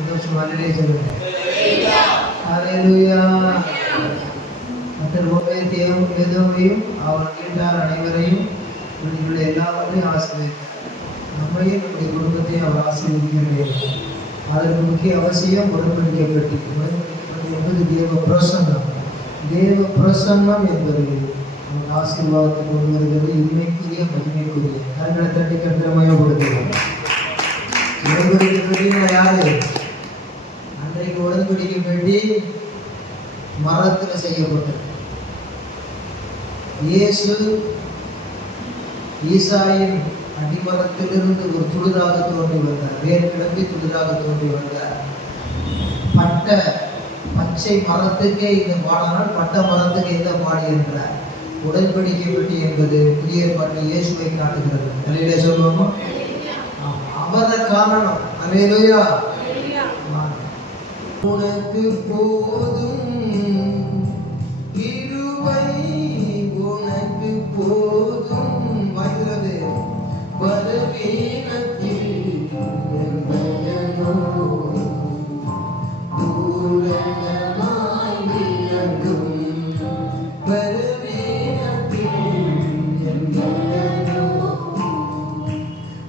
சந்தோஷம் ஹல்லேலூயா சொல்லுங்க. ஹல்லேலூயா. கர்த்தர் உபயத்தையும் எதுவையும் அவர் வீட்டார் அனைவரையும் உங்களுடைய எல்லாவற்றையும் ஆசீர்வதித்தார். நம்மையும் நம்முடைய குடும்பத்தையும் அவர் ஆசீர்வதிக்க வேண்டும். அதற்கு முக்கிய அவசியம் உடன்படிக்கப்பட்டு என்பது தேவ பிரசன்னம். தேவ பிரசன்னம் என்பது நமக்கு ஆசீர்வாதத்தை கொண்டு வருகிறது. இன்மைக்குரிய மகிமைக்குரிய கரங்களை தட்டி கத்திரமயப்படுத்துகிறோம். உடன்படிக்கப்பட்டு யாரு? அன்றைக்கு உடன்படிக்கப்பட்டு மரத்தில் செய்யப்பட்டது. இயேசு ஈசாயின் அடிமரத்திலிருந்து ஒரு துளிராக தோன்றி வந்தார். வேர் கிளம்பி துளிராக தோன்றி வந்தார். பச்சை மரத்துக்கே இந்த பாடனால் பட்ட மரத்துக்கு இந்த பாடி என்றார். உடன்படிக்கப்பட்டு என்பது புதிய பாட்டு இயேசுவை காட்டுகிறது. அல்லேலூயா சொல்லுவோமா? அவர காரணம். அல்லேலூயா. உனக்கு போதும் கிருபை, உனக்கு போதும் வருகிறது பலவீனத்தில் பூரணமாய் விளங்கும் பலவீனத்தில்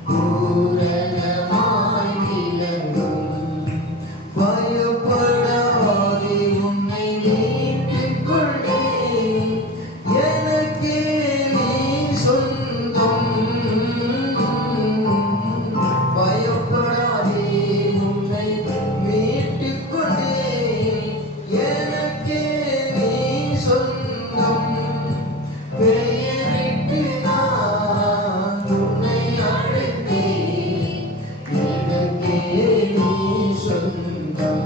பூரணமாய் விளங்கும் பயப்படாதே உன்னை மீட்டுக் கொண்டேன் எனக்கே நீ சொந்தம். பயப்படாதே உன்னை மீட்டுக் கொண்டேன் எனக்கே நீ சொந்தம். பெயரிட்டு நான் உன்னை அழைத்தேன் எனக்கே நீ சொந்தம்.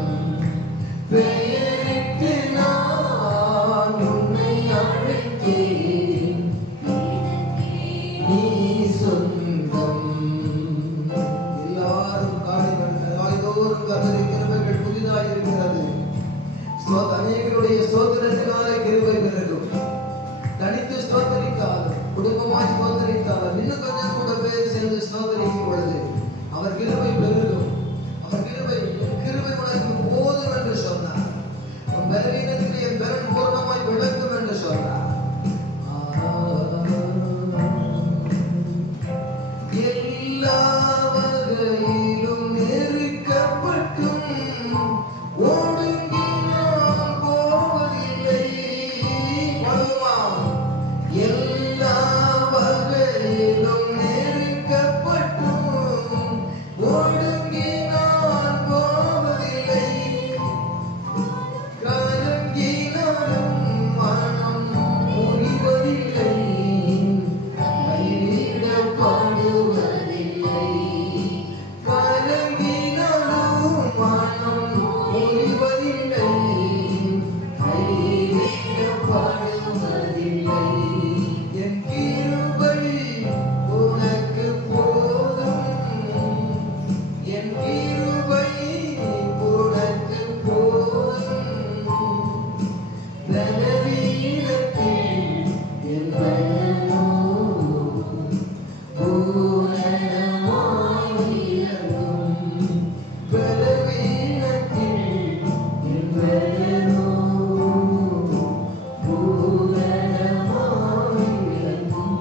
பெயரிட்டு நான் உன்னை அழைத்தேன் நீ சொந்தம். எல்லாரும் காலைதோறும் கர்த்தருடைய கிருபைகள் புதிதாக இருக்கிறது. அநேகருடைய ஸ்தோத்திரத்தினாலே கிருபை பெருகும். தனித்து ஸ்தோத்தரித்தாலும் குடும்பமாய் ஸ்தோத்தரித்தாலும் இன்னும் கொஞ்சம் கூட பேர் சேர்ந்து ஸ்தோத்தரிக்கும் பொழுது அவர் கிருபை பெருகும். அவர் கிருபை உனக்கு போதும் என்று சொன்னார். உன் பலவீனத்தில் என் பலன் பூர்ணமாய் விளக்கும் என்று சொன்னார். எல்லா வகையிலும் நெருக்கப்பட்டும் ஒடுங்கி நான் போவதில்லை. எல்லா வகையிலும் நெருக்கப்பட்டும் ஒடுங்கி நான் போவதில்லை. கலங்கினாலும் மனம் முறிவதில்லை. கைவிடப்படுவதில்லை. கலங்கினாலும் மனம் முறிவதில்லை. கைவிடப்படுவதில்லை. என் கிருபை உனக்கு போதும். என் கிருபை உனக்கு போதும். பலவீனத்தில் என் பலனோ பூரணமாய் விளங்கும். பலவீனத்தில் என் பலனோ பூரணமாய் விளங்கும்.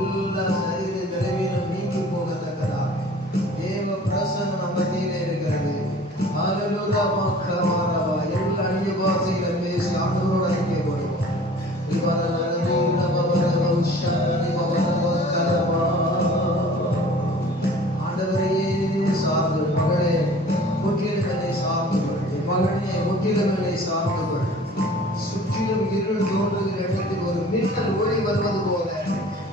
எல்லா சரீர பலவீனம் நீங்கி போகத்தக்கதாக தேவ பிரசன்னம் நம்ம மத்தியிலே இருக்கிறது. ஹல்லேலூயா. மக்கமாரவா எல்லா அந்நிய பாஷையில பேசி ஆண்டவரோடு ஐக்கியப்படுவோம். ஆண்டவரையே சார்ந்து மகளே முற்றிலும் என்னை சார்ந்துகள். மகனே முற்றிலும் என்னை சார்ந்துகள். சுற்றிலும் இருள் தோன்றுகிற இடத்தில் ஒரு மின்னல் ஒளி வருவது போல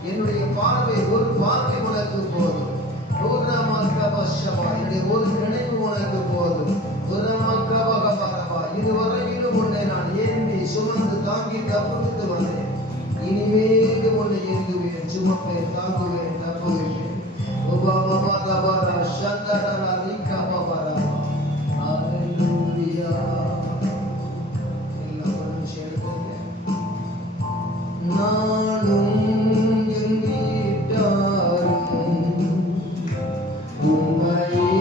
என்னுடைய பார்வை ஒரு பார்வை உனக்கு போதும். என்னுடைய ஒரு நினைவு உனக்கு போதும். இதுவரையிலும் உன்னை நான் ஏந்தி சுமந்து தாங்கி தப்புவித்து வந்தேன். இனிமேலும் உன்னை ஏந்துவேன், சுமப்பேன், தாங்குவேன், தப்புவேன். நானும் என் வீட்டாரும் உம்மையே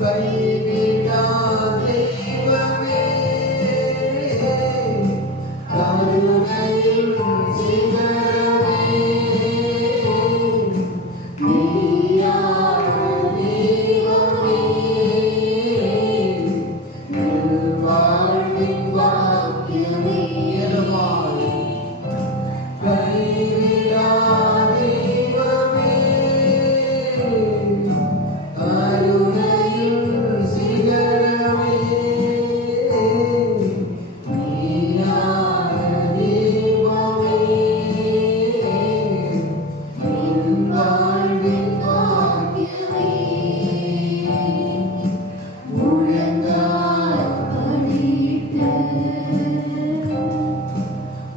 கைவிடா தெய்வமே கருணையின் சிகரமே நீயான தெய்வமே வாழ்வின் வாக்கியமே கைவிடா தெய்வமே கருணையின் சிகரமே நீயான தெய்வமே வாழ்வின் வாக்கியமே முழங்கால் படிட்டு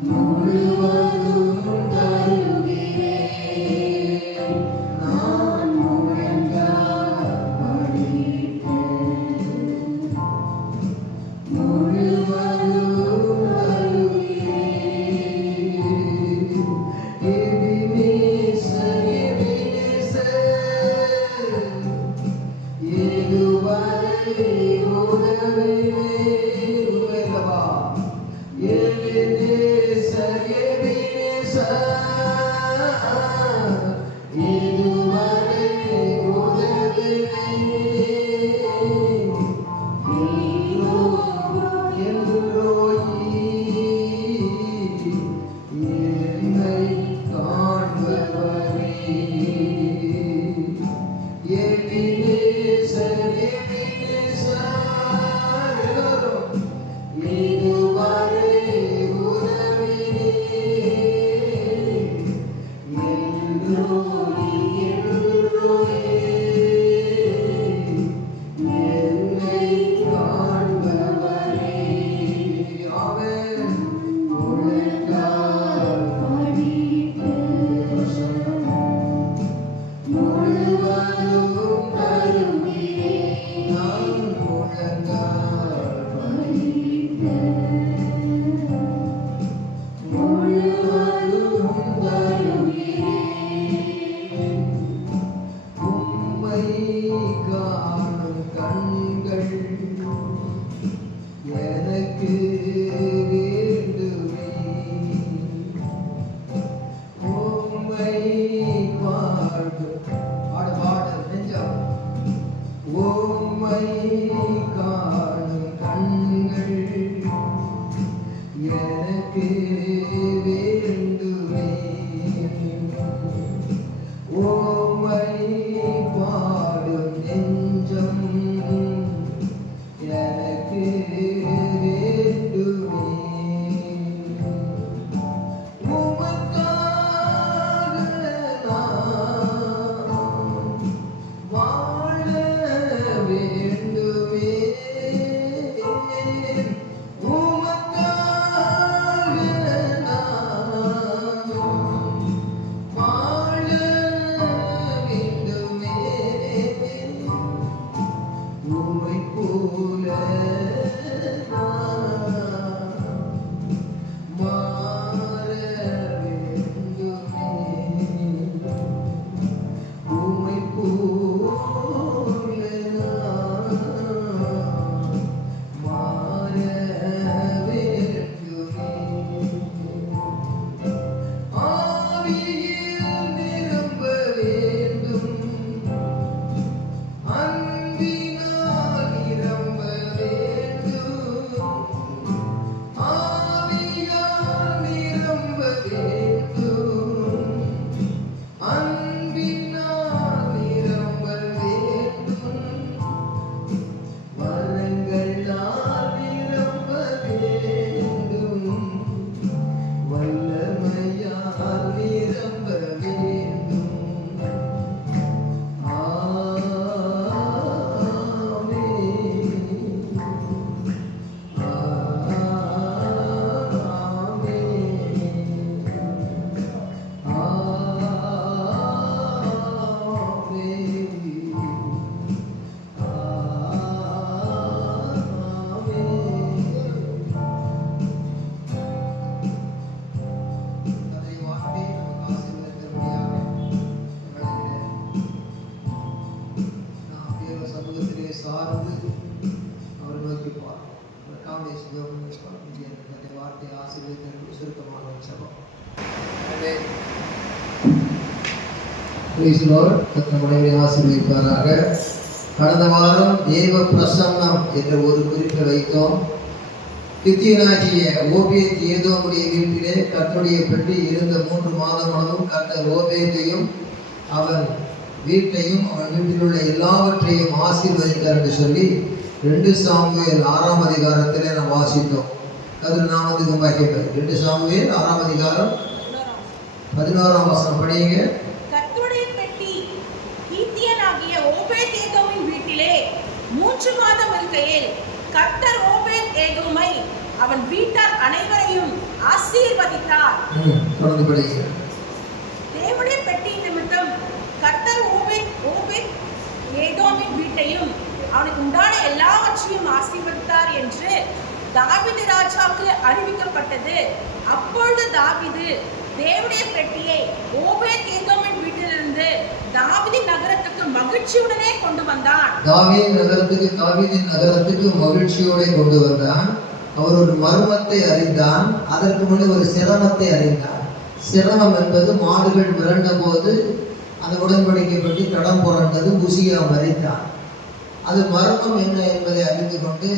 முழுவதும் தருகிறேன் நான் முழங்கால் படிட்டு முழுவதும் தருகிறேன் எபினேசர் எபினேசர் இதுவரை உதவினேருவல்லவா எபினேசர் எபினேசர் இதுவரை உதவினேன் எல்லோயி என்னை காண்பவரே எபினேசர் எபினேசர் எல்லோரும் இதுவரை உதவினேன் எல்லோயி எல்லோயே என்னை காண்பவரே ஆமென் முழங்கால் படிட்டு முழுவதும் தருகிறேன் நான் முழங்கால் படிட்டு முழுவதும் தருகிறேன் ஜெபம். Praise the Lord. கர்த்தர் ஆசீர்வதிப்பாராக. கடந்த வாரம் தேவ பிரசன்னம் என்ற ஒரு குறிப்பை வைத்தோம். கித்தியனாகிய ஓபேத் ஏதோமுடைய வீட்டிலே கர்த்தருடைய பெட்டி இருந்த 3 மாதங்களும் கர்த்தர் ஓபேத்தையும் அவன் வீட்டையும் அவன் வீட்டில் உள்ள எல்லாவற்றையும் ஆசீர்வதித்தார் என்று சொல்லி 2 சாமுவேல் 6ஆம் அதிகாரத்திலே நாம் வாசித்தோம். கர்த்தர் நாமத்துக்கு மகிமை. 2 சாமுவேல் 6ஆம் அதிகாரம் 11ஆம் வசனம் படிங்க. கர்த்தருடைய பெட்டி கித்தியனாகிய ஓபேத் ஏதோமின் வீட்டிலே 3 மாதம் இருக்கையில் கர்த்தர் ஓபேத் ஏதோமை அவன் வீட்டார் அனைவரையும் ஆசீர்வதித்தார். தொடர்ந்து படிங்க. தேவனுடைய பெட்டி நிமித்தம் கர்த்தர் ஓபேத் ஏதோமின் வீட்டையும் அவனுக்கு உண்டான எல்லாவற்றையும் ஆசீர்வதித்தார் என்று தாவீது ராஜாவுக்கு அறிவிக்கப்பட்டது. அப்பொழுது தாவீது தேவனுடைய பெட்டியை ஓபேத் ஏதோமின் வீட்டிலிருந்து தாவீதின் நகரத்துக்கு மகிழ்ச்சியுடனே கொண்டு வந்தான். தாவீதின் நகரத்துக்கு மகிழ்ச்சியோட கொண்டு வந்தான். அவர் ஒரு மர்மத்தை அறிந்தான். அதற்கு முன்னே ஒரு சிரமத்தை அறிந்தான். சிரமம் என்பது மாடுகள் விரண்ட போது அந்த உடன்படிக்கை பற்றி தடம் புரண்டது, உசியா மறித்தான். அது மர்மம் என்ன என்பதை அறிந்து கொண்டு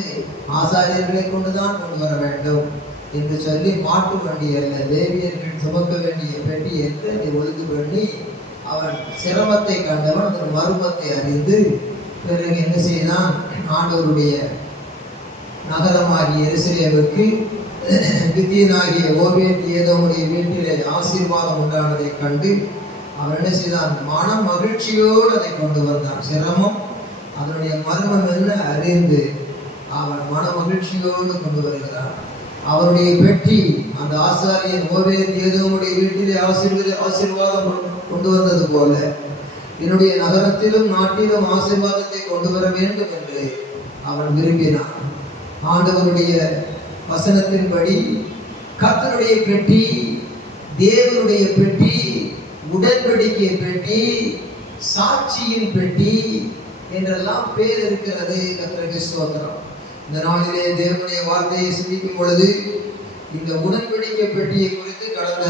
ஆசாரியர்களை கொண்டுதான் கொண்டு வர வேண்டும் என்று சொல்லி மாட்டு வண்டி அல்ல, லேவியர்கள் சுமக்க வேண்டிய பெட்டி என்று அதை ஒழுங்கு பண்ணி அவன் சிரமத்தை கண்டவன் அதன் மர்மத்தை அறிந்து பிறகு என்ன செய்தான்? ஆண்டவருடைய நகரமாகிய எருசலேமுக்கு கித்தியனாகிய ஓபேத் ஏதோமுடைய வீட்டிலே ஆசீர்வாதம் உண்டானதை கண்டு அவன் என்ன செய்தான்? மன மகிழ்ச்சியோடு அதை கொண்டு வந்தான். சிரமம் அதனுடைய மர்மம் என்ன அறிந்து அவன் மன மகிழ்ச்சியோடு கொண்டு வருகிறான். அவருடைய பெட்டி அந்த ஆசாரியன் ஓபேத் ஏதோமுடைய வீட்டிலே ஆசீர்வாதம் கொண்டு வந்தது போல என்னுடைய நகரத்திலும் நாட்டிலும் ஆசீர்வாதத்தை கொண்டு வர வேண்டும் என்று அவன் விரும்பினான். ஆண்டவருடைய வசனத்தின்படி கர்த்தருடைய பெட்டி, தேவனுடைய பெட்டி, உடன்படிக்கை பெட்டி, சாட்சியின் பெட்டி என்றெல்லாம் பேர் இருக்கிறது. கர்த்தருக்கு ஸ்தோத்திரம். இந்த நாளிலே தேவனுடைய வார்த்தையை சிந்திக்கும் பொழுது இந்த உடன்படிக்கை பெட்டியை குறித்து கடந்த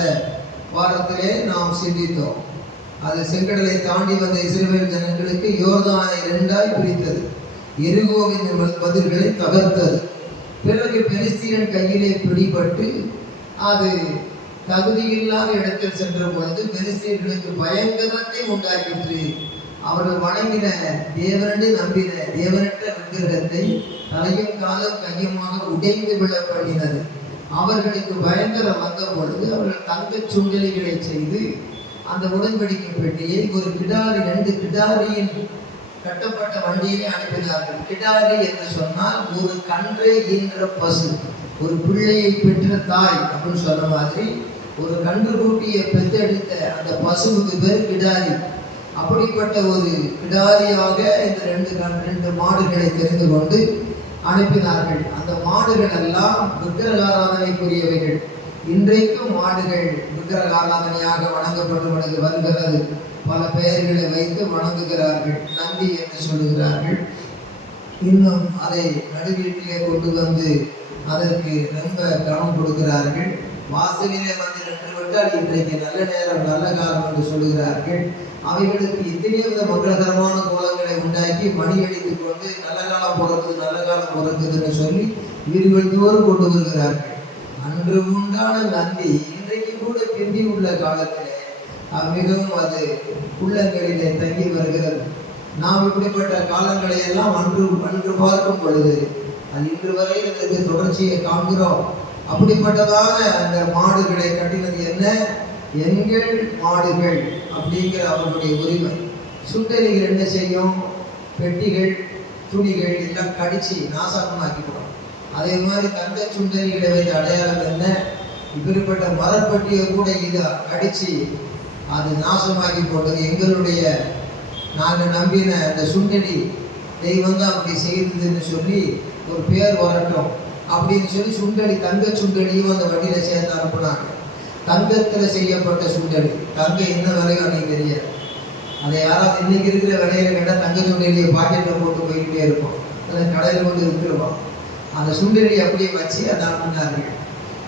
வாரத்திலே நாம் சிந்தித்தோம். அது செங்கடலை தாண்டி வந்த இஸ்ரவேல் ஜனங்களுக்கு யோர்தானை 2ஆய் பிரித்தது. எரிகோவின் மதில்களை தகர்த்தது. பிறகு பெலிஸ்தியன் கையிலே பிடிபட்டு அது தகுதியில்லாத இடத்தில் சென்ற பொழுது பெலிஸ்தியர்களுக்கு பயங்கரத்தை உண்டாக்கிற்று. அவர்கள் வணங்கின தேவனென்று நம்பின தேவனற்ற விக்கிரகத்தை தலையும் காலம் கையுமாக உடைந்து விழ பண்ணினது. அவர்களுக்கு பயங்கரம் வந்த பொழுது அவர்கள் தங்கச் சுண்டலிகளை செய்து அந்த உடன்படிக்கை பெட்டியை ஒரு கிடாரி 2 கிடாரியின் கட்டப்பட்ட வண்டியிலே அனுப்பினார்கள். கிடாரி என்று சொன்னால் ஒரு கன்றை ஈன்ற பசு, ஒரு பிள்ளையை பெற்ற தாய் அப்படின்னு சொன்ன மாதிரி ஒரு கன்று கூட்டியை பெற்றெடுத்த அந்த பசுவுக்கு பேர் கிடாரி. அப்படிப்பட்ட ஒரு கிடாரியாக இந்த 2 மாடுகளை தெரிந்து கொண்டு அனுப்பினார்கள். அந்த மாடுகள் எல்லாம் விக்கிரகாராதனைக்குரியவைகள். இன்றைக்கும் மாடுகள் விக்கிரகாராதனையாக வணங்கப்பட்டு வருகிறது. பல பெயர்களை வைத்து வணங்குகிறார்கள். நந்தி என்று சொல்லுகிறார்கள். இன்னும் அதை நடுவீட்டிலே கொண்டு வந்து அதற்கு ரொம்ப கவனம் கொடுக்கிறார்கள். வாசலிலே வந்து நின்று விட்டால் இன்றைக்கு நல்ல நேரம் நல்ல காலம் என்று சொல்லுகிறார்கள். அவைகளுக்கு எத்தனையோ வித மங்களகரமான கோலங்களை உண்டாக்கி மணி அடித்துக் கொண்டு நல்ல காலம் பிறக்குது நல்ல காலம் பிறக்குதுன்னு சொல்லி வீடுகள் தோறும் கொண்டு வருகிறார்கள். அன்று உண்டான நந்தி இன்றைக்கு கூட பிந்தி உள்ள காலத்திலே மிகவும் அது உள்ளங்களிலே தங்கி வருகிறது. நாம் இப்படிப்பட்ட காலங்களை எல்லாம் அன்று பார்க்கும் பொழுது அது இன்று வரை இதற்கு தொடர்ச்சியை காண்கிறோம். அப்படிப்பட்டதான அந்த மாடுகளை கட்டினது என்ன? எங்கள் மாடுகள் அப்படிங்கிற அவர்களுடைய உரிமை. சுண்டலிகள் என்ன செய்யும்? பெட்டிகள் துணிகள் எல்லாம் கடிச்சு நாசமாக்கிவிடும். அதே மாதிரி தங்க சுண்டலிகளை வைத்த அடையாளம் என்ன? இப்படிப்பட்ட மரப்பட்டியை கூட இதை கடிச்சு அது நாசமாக்கி போட்டது. எங்களுடைய நாங்கள் நம்பின அந்த சுண்டலி தெய்வம் தான் அப்படி செய்ததுன்னு சொல்லி ஒரு பேர் வரட்டும் அப்படின்னு சொல்லி சுண்டலி, தங்க சுண்டலியும் அந்த வண்டியில் சேர்ந்து அனுப்புனாங்க. தங்கத்தில் செய்யப்பட்ட சுண்டலி. தங்கம் என்ன விலையோ அன்னைக்கு தெரியாது. அதை யாராவது இன்னைக்கு இருக்கிற விலையில கேட்டால் தங்க சுண்டலியை பாக்கெட்டில் போட்டு போய்கிட்டே இருக்கும். அதை கடையில் கொண்டு விற்றுருவோம். அந்த சுண்டலி அப்படியே வச்சு அதை அனுப்பினார்கள்.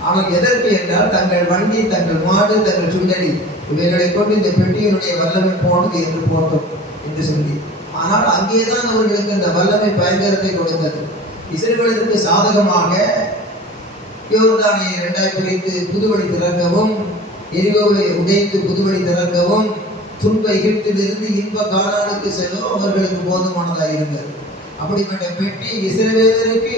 ஆனால் எதற்கு என்றால் தங்கள் வண்டி, தங்கள் மாடு, தங்கள் சுண்டலி இவைகளை கொண்டு இந்த பெட்டியினுடைய வல்லமை போனது என்று போட்டோம் என்று சொல்லி. ஆனால் அங்கேதான் அவர்களுக்கு அந்த வல்லமை பயங்கரத்தை கொடுத்தது. இஸ்ரவேலருக்கு சாதகமாக யோர்தானை இரண்டாய் பிரித்து புதுவழி திறக்கவும், எரிகோவை உடைத்து புதுவழி திறக்கவும், துன்ப எகிப்திலிருந்து இன்ப கானானுக்கு செல்லவும் அவர்களுக்கு போதுமானதாக இருந்தது. அப்படிப்பட்ட பெட்டி இஸ்ரவேலருக்கு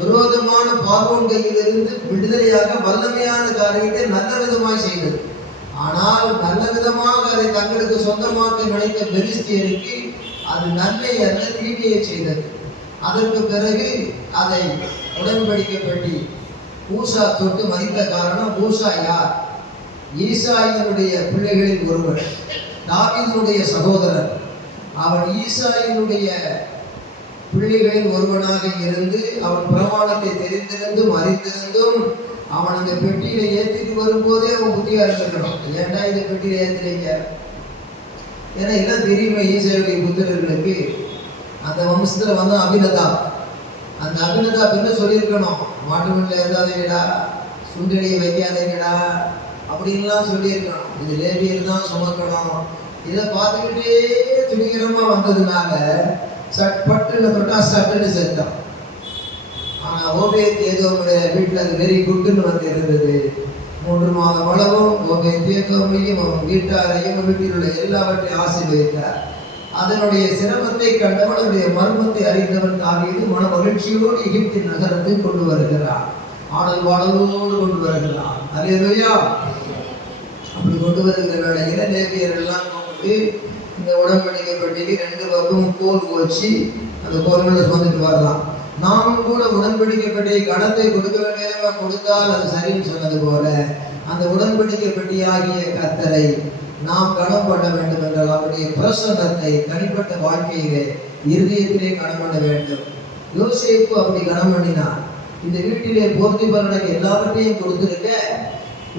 விரோதமான பார்வோன் கையிலிருந்து விடுதலையாக வல்லமையான காரியத்தை நல்ல விதமாய் செய்தது. ஆனால் நல்ல விதமாக அதை தங்களுக்கு சொந்தமாக்க நினைத்த பெலிஸ்தியருக்கு அது நன்மை அல்ல, தீமையை செய்தது. அதற்கு பிறகு அதை உடன்படிக்கப்பட்டு ஊசா தொட்டு மறித்த காரணம், ஊசா யார்? ஈசாயினுடைய பிள்ளைகளில் ஒருவர், தாவீதுடைய சகோதரர். அவன் ஈசாயினுடைய பிள்ளைகளில் ஒருவனாக இருந்து அவன் பிரமாணத்தை தெரிந்திருந்தும் அறிந்திருந்தும் அவன் அந்த பெட்டியில ஏற்றிட்டு வரும்போதே அவன் புத்தியா இருக்கணும். ஏன்டா இந்த பெட்டியில ஏத்துறீங்க? ஏன்னா எல்லாம் தெரியுமே ஈசாயுடைய புத்திரர்களுக்கு. அந்த வம்சத்துல வந்து அபினதாப், அந்த அபினதாப் என்ன சொல்லியிருக்கணும்? மாட்டு வீட்டில் ஏதாதீங்கடா, சுண்டலியை வைக்காதீங்கடா அப்படின்லாம் சொல்லியிருக்கணும். இது லேவியர் தான் சுமக்கணும். இதை பார்த்துக்கிட்டே துணிகரமா வந்ததுனால சட்பட்டுன்னு தொட்டா சட்டுன்னு செத்தான். ஆனா ஓபேத் ஏதோமுடைய வீட்டில் அது வெரி குட்னு வந்து இருந்தது. 3 மாதம் அளவும் ஓபேத் ஏதோமையும் அவன் வீட்டாரையும் வீட்டில் உள்ள எல்லாவற்றையும் ஆசீர்வதித்தார். அதனுடைய சிரமத்தை கண்டவன், அவனுடைய மர்மத்தை அறிந்தவன் தாவீது மன மகிழ்ச்சியோடு எகிப்தின் நகரத்தை கொண்டு வருகிறான். ஆடல் பாடலோடு கொண்டு வருகிறான். அல்லேலூயா. அப்படி கொண்டு வருகிற வேளையில லேவியர் எல்லாம் கொண்டு இந்த உடன்படிக்கை பெட்டிக்கு 2 பக்கமும் கோல் வச்சு அந்த கோல்களை சுமந்துட்டு வரலாம். நாமும் கூட உடன்படிக்கை பெட்டியை கணத்தை கொடுக்க வேண்டியவா கொடுத்தால் அது சரின்னு சொன்னது போல அந்த உடன்படிக்கை பெட்டியாகிய கர்த்தரை நாம் கனம் பண்ண வேண்டும் என்றால் அவருடைய பிரசன்னத்தை தனிப்பட்ட வாழ்க்கையிலே இருதயத்திலே கனம் பண்ண வேண்டும். யோசேப்பு அப்படி கனம் பண்ணினார். இந்த வீட்டிலே போர்த்திபரனுக்கு எல்லாவற்றையும் கொடுத்திருக்க,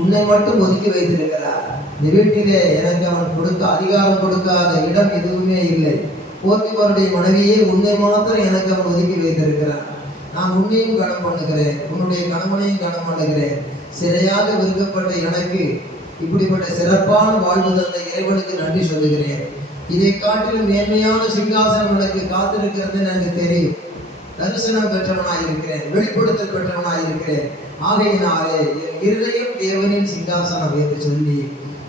உன்னை மட்டும் ஒதுக்கி வைத்திருக்கிறார். இந்த வீட்டிலே எனக்கு அவன் கொடுக்க அதிகாரம் கொடுக்காத இடம் எதுவுமே இல்லை. போர்த்திபருடைய மனைவியே உன்னை மாத்திரம் எனக்கு அவன் ஒதுக்கி வைத்திருக்கிறான். நான் உன்னையும் கனம் பண்ணுகிறேன், உன்னுடைய கணவனையும் கனம் பண்ணுகிறேன். சிறையாக விற்கப்பட்ட எனக்கு இப்படிப்பட்ட சிறப்பான வாழ்வு தந்த இறைவனுக்கு நன்றி சொல்லுகிறேன். இதை காட்டிலும் மேன்மையான சிங்காசனம் எனக்கு காத்திருக்கிறது எனக்கு தெரியும். தரிசனம் பெற்றவனாய் இருக்கிறேன், வெளிப்படுத்தல் பெற்றவனாய் இருக்கிறேன். ஆகையினாலே என் இருதயம் தேவனின் சிங்காசனம் என்று சொல்லி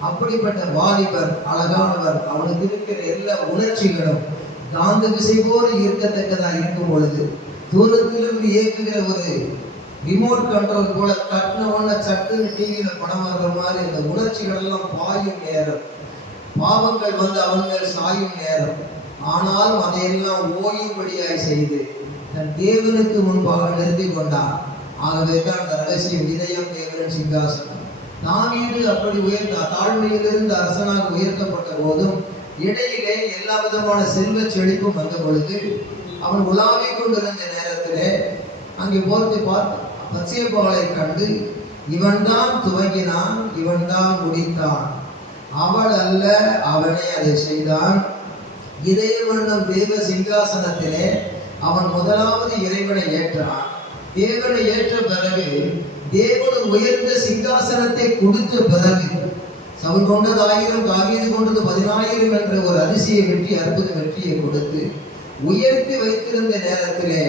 அப்படிப்பட்ட வாலிபர், அழகானவர், அவனுக்கு இருக்கிற எல்லா உணர்ச்சிகளும் காந்த விசை போல ஈர்க்கத்தக்கதா இருக்கும் பொழுது தூரத்திலிருந்து இயக்குகிற ஒரு ரிமோட் கண்ட்ரோல் போல கட்டின உடனே சட்டுன்னு டிவியில படம் வர்ற மாதிரி அந்த உணர்ச்சிகள் எல்லாம் பாயும் நேரம், பாவங்கள் வந்து அவன் மேல் சாயும் நேரம். ஆனாலும் அதையெல்லாம் ஓயும்படியாய் செய்து தன் தேவனுக்கு முன்பாக நிறுத்தி கொண்டார். ஆகவே தான் அந்த ரகசியம் இதயம் தேவனின் சிங்காசனம். தாவீது அப்படி தாழ்மையிலிருந்து அரசனாக உயர்த்தப்பட்ட போதும் இடையிலே எல்லா விதமான செல்வ செழிப்பும் வந்த பொழுது அவன் உலாவிக் கொண்டிருந்த நேரத்திலே அங்கே போர்த்தி பார்த்து பத்சேபாளை கண்டு, இவன் தான் துவங்கினான், இவன் தான் முடித்தான், அவள் அல்ல அவனே அதை செய்தான். இதய வண்ணம் தேவ சிங்காசனத்திலே அவன் முதலாவது இறைவனை ஏற்றான். தேவனை ஏற்ற பிறகு தேவன் உயர்ந்த சிங்காசனத்தை கொடுத்த பிறகு சவுல் கொண்டது 1000, தாவீது கொண்டது 10000 என்ற ஒரு அதிசய வெற்றி, அற்புத வெற்றியை கொடுத்து உயர்த்தி வைத்திருந்த நேரத்திலே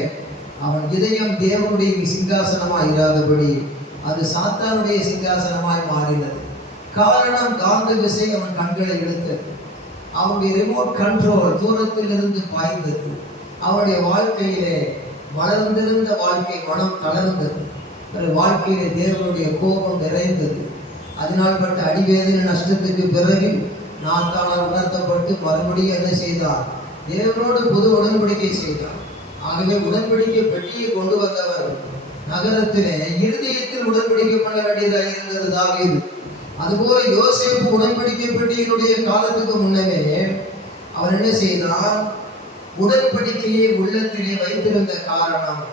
அவன் இதயம் தேவனுடைய சிங்காசனமாய் இராதபடி அது சாத்தானுடைய சிங்காசனமாய் மாறினது. காரணம், காந்த விசை அவன் கண்களை இழுத்தது. அவனுடைய ரிமோட் கண்ட்ரோல் தூரத்தில் இருந்து பாய்ந்தது. அவனுடைய வாழ்க்கையிலே வளர்ந்திருந்த வாழ்க்கை மனம் தளர்ந்தது. வாழ்க்கையிலே தேவனுடைய கோபம் நிறைந்தது. அதனால் பட்ட அடிவேதனை நஷ்டத்துக்கு பிறகு நாத்தானால் உணர்த்தப்பட்டு மறுபடியும் என்ன செய்தார்? தேவனோடு புது உடன்படிக்கை செய்தார். ஆகவே உடன்படிக்கை பெட்டியை கொண்டு வந்தவர் நகரத்திலே இருதயத்தில் உடன்படிக்கை பண்ண வேண்டியதாக இருந்தது தாவீது. அதுபோல யோசேப்பு உடன்படிக்கை பெட்டியினுடைய காலத்துக்கு முன்னமே அவர் என்ன செய்தார்? உடன்படிக்கையை உள்ளத்திலே வைத்திருந்த காரணம்,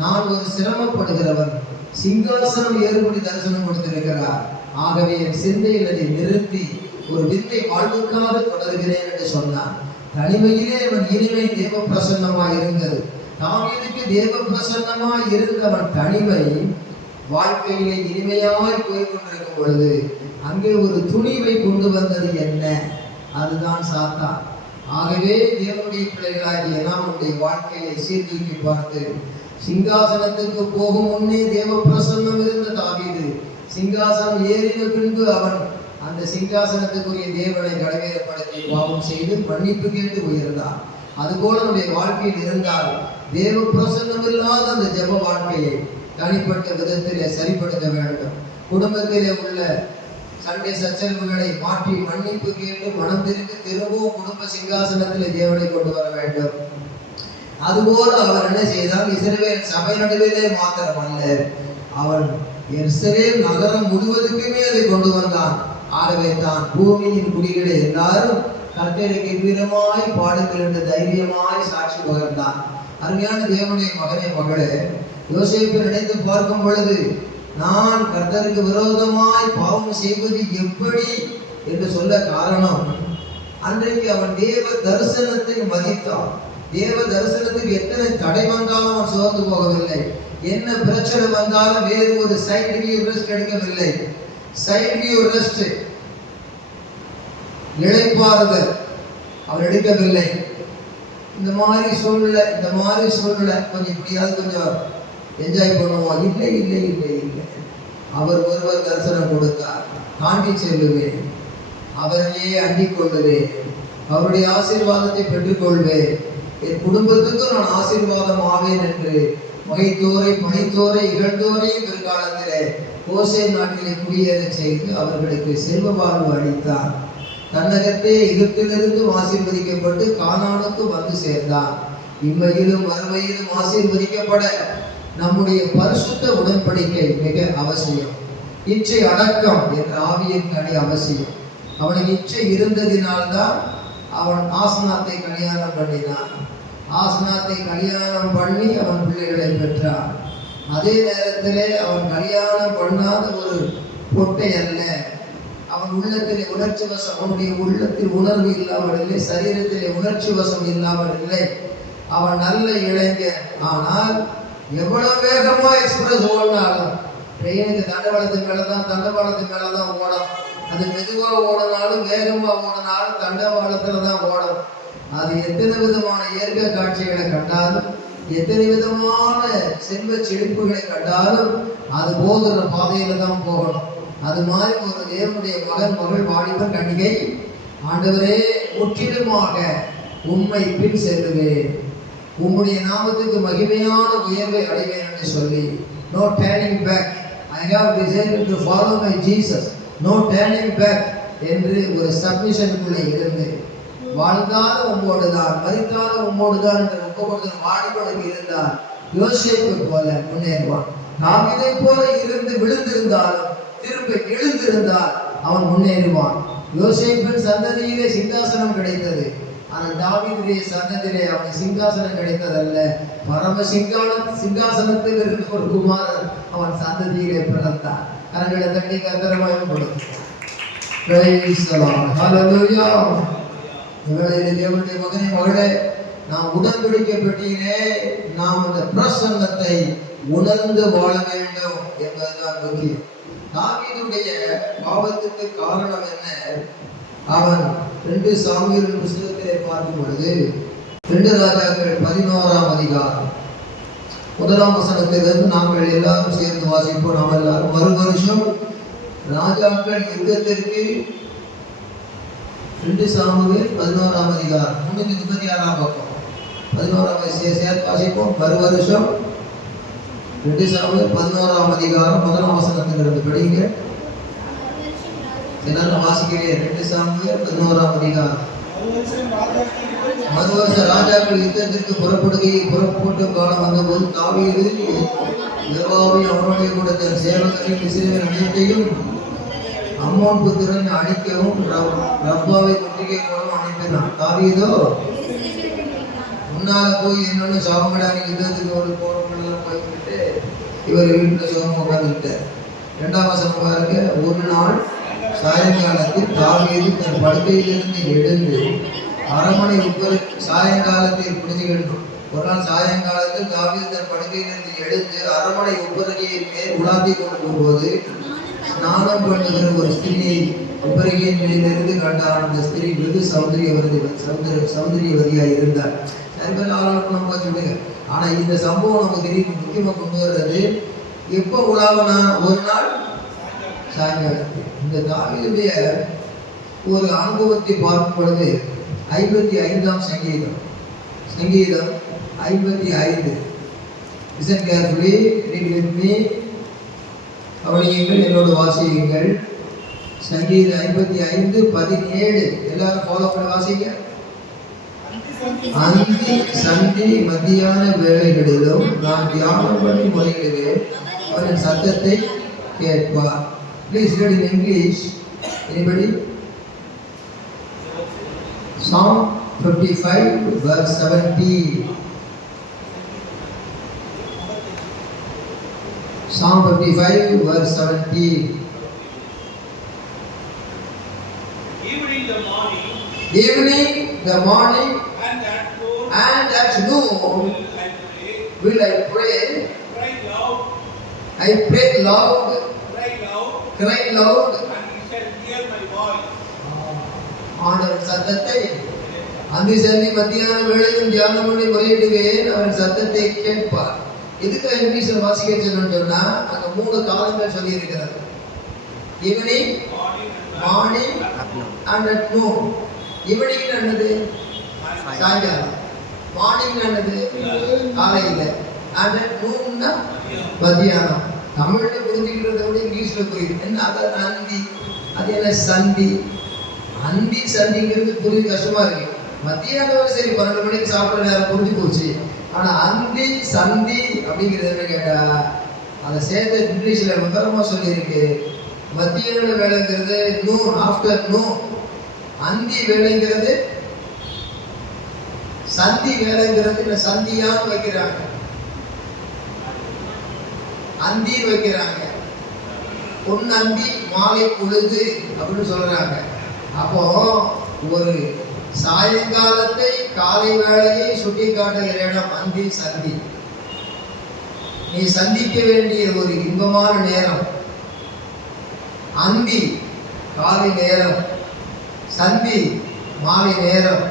நான் ஒரு சிரமப்படுகிறவன், சிங்காசனம் ஏறுபடி தரிசனம் கொடுத்திருக்கிறார். ஆகவே என் சிந்தையில் அதை நிறுத்தி ஒரு வித்தை வாழ்வுக்காக தொடர்கிறேன் என்று சொன்னான். தனிமையிலே அவன் இனிமை தேவ பிரசன்னமாய் இருந்தது. தாவீதுக்கு தேவ பிரசன்னமாய் இருந்தவன் தனிமை வாழ்க்கையிலே இனிமையாய் போய் கொண்டிருக்கும் பொழுது அங்கே ஒரு துணிவை கொண்டு வந்தது என்ன? அதுதான் சாத்தான். ஆகவே தேவனுடைய பிள்ளைகளாகிய நாம் நம்முடைய வாழ்க்கையை சீர்தூக்கி பார்த்து சிங்காசனத்துக்கு போகும் முன்னே தேவ பிரசன்னம் இருந்த தாவீது சிங்காசனம் ஏறின பின்பு அவன் அந்த சிங்காசனத்துக்குரிய தேவனை கடவேறப்படுத்தி பாவம் செய்து மன்னிப்பு கேட்டு உயர்ந்தான். அதுபோல நம்முடைய வாழ்க்கையில் இருந்தால் தேவ பிரசன்னம் இல்லாத அந்த ஜெப வாழ்க்கையை தனிப்பட்ட விதத்திலே சரிப்படுத்த வேண்டும். குடும்பத்திலே உள்ள சண்டை சச்சரவுகளை மாற்றி மன்னிப்பு கேட்டு மனம் திரும்பவும் குடும்ப சிங்காசனத்திலே தேவனை கொண்டு வர வேண்டும். அதுபோல அவர் என்ன செய்தால் இஸ்ரவேல் சபை நடுவிலே மாத்திரமல்ல, அவன் எருசலேம் நகரம் முழுவதுக்குமே அதை கொண்டு வந்தான். ஆகவே தான் பூமியின் குடிகளே எல்லாரும் கர்த்தருக்கு வீரமாய் பாடுங்கள் என்று தைரியமாய் சாட்சி பகர்ந்தான். அருமையான தேவனுடைய மகனே மகளே, யோசேப்பை நினைத்து பார்க்கும் பொழுது நான் கர்த்தருக்கு விரோதமாய் பாவம் செய்வது எப்படி என்று சொல்ல காரணம், அன்றைக்கு அவன் தேவ தரிசனத்தை மதித்தான். தேவ தரிசனத்துக்கு எத்தனை தடை வந்தாலும் அவன் சோர்ந்து போகவில்லை. என்ன பிரச்சனை வந்தாலும் வேறு ஒரு சைடு வியூ ரெஸ்ட் எடுக்கவில்லை. சைடு வியூ ரெஸ்ட், இளைப்பாறுதல் அவர் எடுக்கவில்லை. இந்த மாதிரி சூழ்நிலை கொஞ்சம் இப்படியாவது கொஞ்சம் என்ஜாய் பண்ணுவோம். இல்லை இல்லை இல்லை இல்லை, அவர் ஒருவர் தரிசனம் கொடுத்தார். தாண்டி செல்லுவேன், அவரையே அண்டிக் கொள்ளுவேன், அவருடைய ஆசீர்வாதத்தை பெற்றுக்கொள்வேன், என் குடும்பத்துக்கும் நான் ஆசீர்வாதம் ஆவேன் என்று மகைத்தோரை பணித்தோரை இகழ்ந்தோரையும் பிற்காலத்திலே கோசேன் நாட்டிலே குடியேற செய்து அவர்களுக்கு செல்வ வாழ்வு அளித்தார். தன்னகத்தே எகிப்திலிருந்து ஆசீர்வதிக்கப்பட்டு கானானுக்கு வந்து சேர்ந்தான். இம்மையிலும் மறுமையிலும் ஆசீர்வதிக்கப்பட நம்முடைய பரிசுத்த உடன்படிக்கை மிக அவசியம். இச்சை அடக்கம் என்ற ஆவியின் கனி அவசியம். அவனுக்கு இச்சை இருந்ததினால்தான் அவன் ஆசனாத்தை கல்யாணம் பண்ணினான். ஆசனாத்தை கல்யாணம் பண்ணி அவன் பிள்ளைகளை பெற்றான். அதே நேரத்திலே அவன் கல்யாணம் பண்ணாத ஒரு பொட்டை அல்ல. அவன் உள்ளத்திலே உணர்ச்சி வசம், அவனுடைய உள்ளத்தில் உணர்வு இல்லாமல் இல்லை, சரீரத்திலே உணர்ச்சி வசம் இல்லாமல் இல்லை. அவன் நல்ல இளைஞன். ஆனால் எவ்வளவு வேகமா எக்ஸ்பிரஸ் ஓடினாலும் ட்ரெயினுக்கு தண்டவாளத்து மேலதான் ஓடும். அது மெதுவா ஓடினாலும் வேகமா ஓடினாலும் தண்டவாளத்துலதான் ஓடும். அது எத்தனை விதமான இயற்கை காட்சிகளை கண்டாலும் எத்தனை விதமான செல்வ செழிப்புகளை கண்டாலும் அது போகிற பாதையில தான் போகணும். அது மாதிரி ஒரு தேவனுடைய மகள் வாலிபன் கண்டிகை, ஆண்டவரே முற்றிலுமாக உம்மை பின் செல்லுவேன், உம்முடைய நாமத்துக்கு மகிமையான உயர்வை அடைவேன் என்று சொல்லி no turning back, I have decided to follow my Jesus, no turning back என்று ஒரு சப்மிஷனுக்குள்ளே இருந்து வாழ்ந்தாலும் உம்மோடு தான், மரித்தாலும் உம்மோடு தான் என்று ஒப்புக்கொடுத்த வாலிபனுக்கு இருந்தால் யோசேப்பை போல முன்னேறுவான். நாம் இதை போல இருந்து விழுந்திருந்தாலும் திரும்ப எழுந்திருந்தால் அவன் முன்னேறுவான். யோசேப்பின் சந்ததியிலே சிங்காசனம் கிடைத்தது, ஆனால் தாவீதுடைய சந்ததியிலே அவன் சிங்காசனம் கிடைத்ததல்ல. பரம சிங்காசனத்தில் இருக்க ஒரு குமாரன் அவன் சந்ததியிலே பிறந்தான். கரங்களை தட்டி கர்த்தரமாயும் கொடுத்தான். தேவனுடைய மகனே மகளே, நாம் உடன்படிக்கை பெட்டியிலே நாம் அந்த பிரசன்னத்தை உணர்ந்து வாழ வேண்டும் என்பதுதான் முக்கியம். தாவீதுடைய பாவத்துக்கு காரணம் என்ன? அவன் 2 சாமுவேல் புத்தகத்திலே பார்க்கும் பொழுது 2 ராஜாக்கள் 11ஆம் அதிகாரம் 1ஆம் வசனத்திலிருந்து நாங்கள் எல்லாரும் சேர்ந்து வாசிப்போம். நாம் எல்லாரும் மறுவருஷம் ராஜாக்கள் யுத்தத்திற்கு 2 சாமுவேல் 11ஆம் அதிகாரம் 336ஆம் பக்கம் 11ஆம் சேர்த்து வாசிப்போம். மறுவருஷம் 2 சாமுவேல் 11ஆம் அதிகாரம் 1ஆம் வசனத்திலிருந்து படிங்க. எல்லாரும் வாசிக்கிறேன். 2 சாமுவேல் 11ஆம் அதிகாரம். மறுவருஷ ராஜாக்கள் யுத்தத்திற்கு புறப்பட்டு காலம் வந்தபோது தாவீது யோவாபை அவனுடைய கூட தன் சேவகரின் இஸ்ரவேல் அனைத்தையும் அம்மோன் புத்திரன் அழிக்கவும் ரப்பாவை முற்றுகை போலவும் அனுப்பினான். தாவீதோ முன்னால போய் என்னன்னு சாவங்கடானி யுத்தத்துக்கு ஒரு போறவங்களெல்லாம் போய்விட்டு இவர் வீட்டில் சோகம் உட்காந்துக்கிட்டார். 2ஆம் வசனம் பாருங்க. ஒரு நாள் சாயங்காலத்தில் தாவீது தன் படுக்கையிலிருந்து எழுந்து அரண்மனை உட்புற சாயங்காலத்தில் குடிச்சுக்கிட்டோம். ஒரு நாள் சாயங்காலத்தில் தாவீது தன் படுக்கையிலிருந்து எழுந்து அரண்மனை உப்பரிகையின் மேல் உலாத்தி கொண்டு போகும்போது ஸ்நானம் பண்ணுகிற ஒரு ஸ்திரியை உப்பரிகையின் மேலிருந்து கண்டான். அந்த ஸ்திரீ வெகு சௌந்தரியவதியாக இருந்தார். சரி பேர் ஆளாட்டம் சொல்லுங்க. ஆனா இந்த சம்பவம் நமக்கு தெரியும் முக்கியமா கொண்டு வர்றது எப்போ உலாவனா? ஒரு நாள் சாயங்காலத்தில். இந்த தாவீதுடைய ஒரு அனுபவத்தை பார்க்கும் பொழுது 55ஆம் சங்கீதம் 55. Listen carefully, read with me. கவனியுங்கள், என்னோடு வாசியுங்கள். சங்கீதம் 55:17. எல்லாரும் ஃபாலோ பண்ணி வாசிங்க. அந்தி சந்தி மத்தியான வேளைகளிலும் நான் தியானம் பண்ணி முறையிடுவேன், அவரின் சத்தத்தை கேட்பார். Please read in English. Anybody? Psalm 55:17. Psalm 55:17. Evening the morning and at noon will I pray. I pray loud, cry loud, and he shall hear my voice. ஆண்டவர் சத்தத்தை அந்தி சந்தி மத்தியான வேளையும் தியானம் பண்ணி முறையிடுவேன், அவன் சத்தத்தை கேட்பார். எதுக்கு இங்கிலீஷ்ல வாசிக்க சொன்னா அங்க 3 காலங்கள் சொல்லி இருக்கிறார். Evening, morning and at noon. Evening என்னது? சாயங்காலம். மார்னிங் என்னது? காலையில. அண்ட் அட் நூன்னா மத்தியானம். தமிழ்ல புரிஞ்சுக்கிறத விட இங்கிலீஷ்ல புரியுது. என்ன அதான் அந்தி, அது என்ன சந்தி. அந்தி சந்திங்கிறது புரிஞ்சு கஷ்டமா இருக்கு. மத்தியானம் சரி 12 மணிக்கு சாப்பிட்ற நேரம் புரிஞ்சு போச்சு. ஆனா அந்தி சந்தி அப்படிங்கிறது என்ன கேட்டா அதை சேர்த்து இங்கிலீஷ்ல விவரமா சொல்லியிருக்கு. மத்தியான வேலைங்கிறது நூன், ஆஃப்டர் நூன். அந்தி வேலைங்கிறது சந்தி வேலைங்கிறது இல்லை சந்தியான்னு வைக்கிறாங்க, அந்தி வைக்கிறாங்க. பொன் அந்தி மாலை பொழுது அப்படின்னு சொல்றாங்க. அப்போ ஒரு சாயங்காலத்தை காலை வேளையை சுட்டி காட்டுகிற இடம் அந்தி சந்தி. நீ சந்திக்க வேண்டிய ஒரு இன்பமான நேரம் அந்தி காலை நேரம், சந்தி மாலை நேரம்,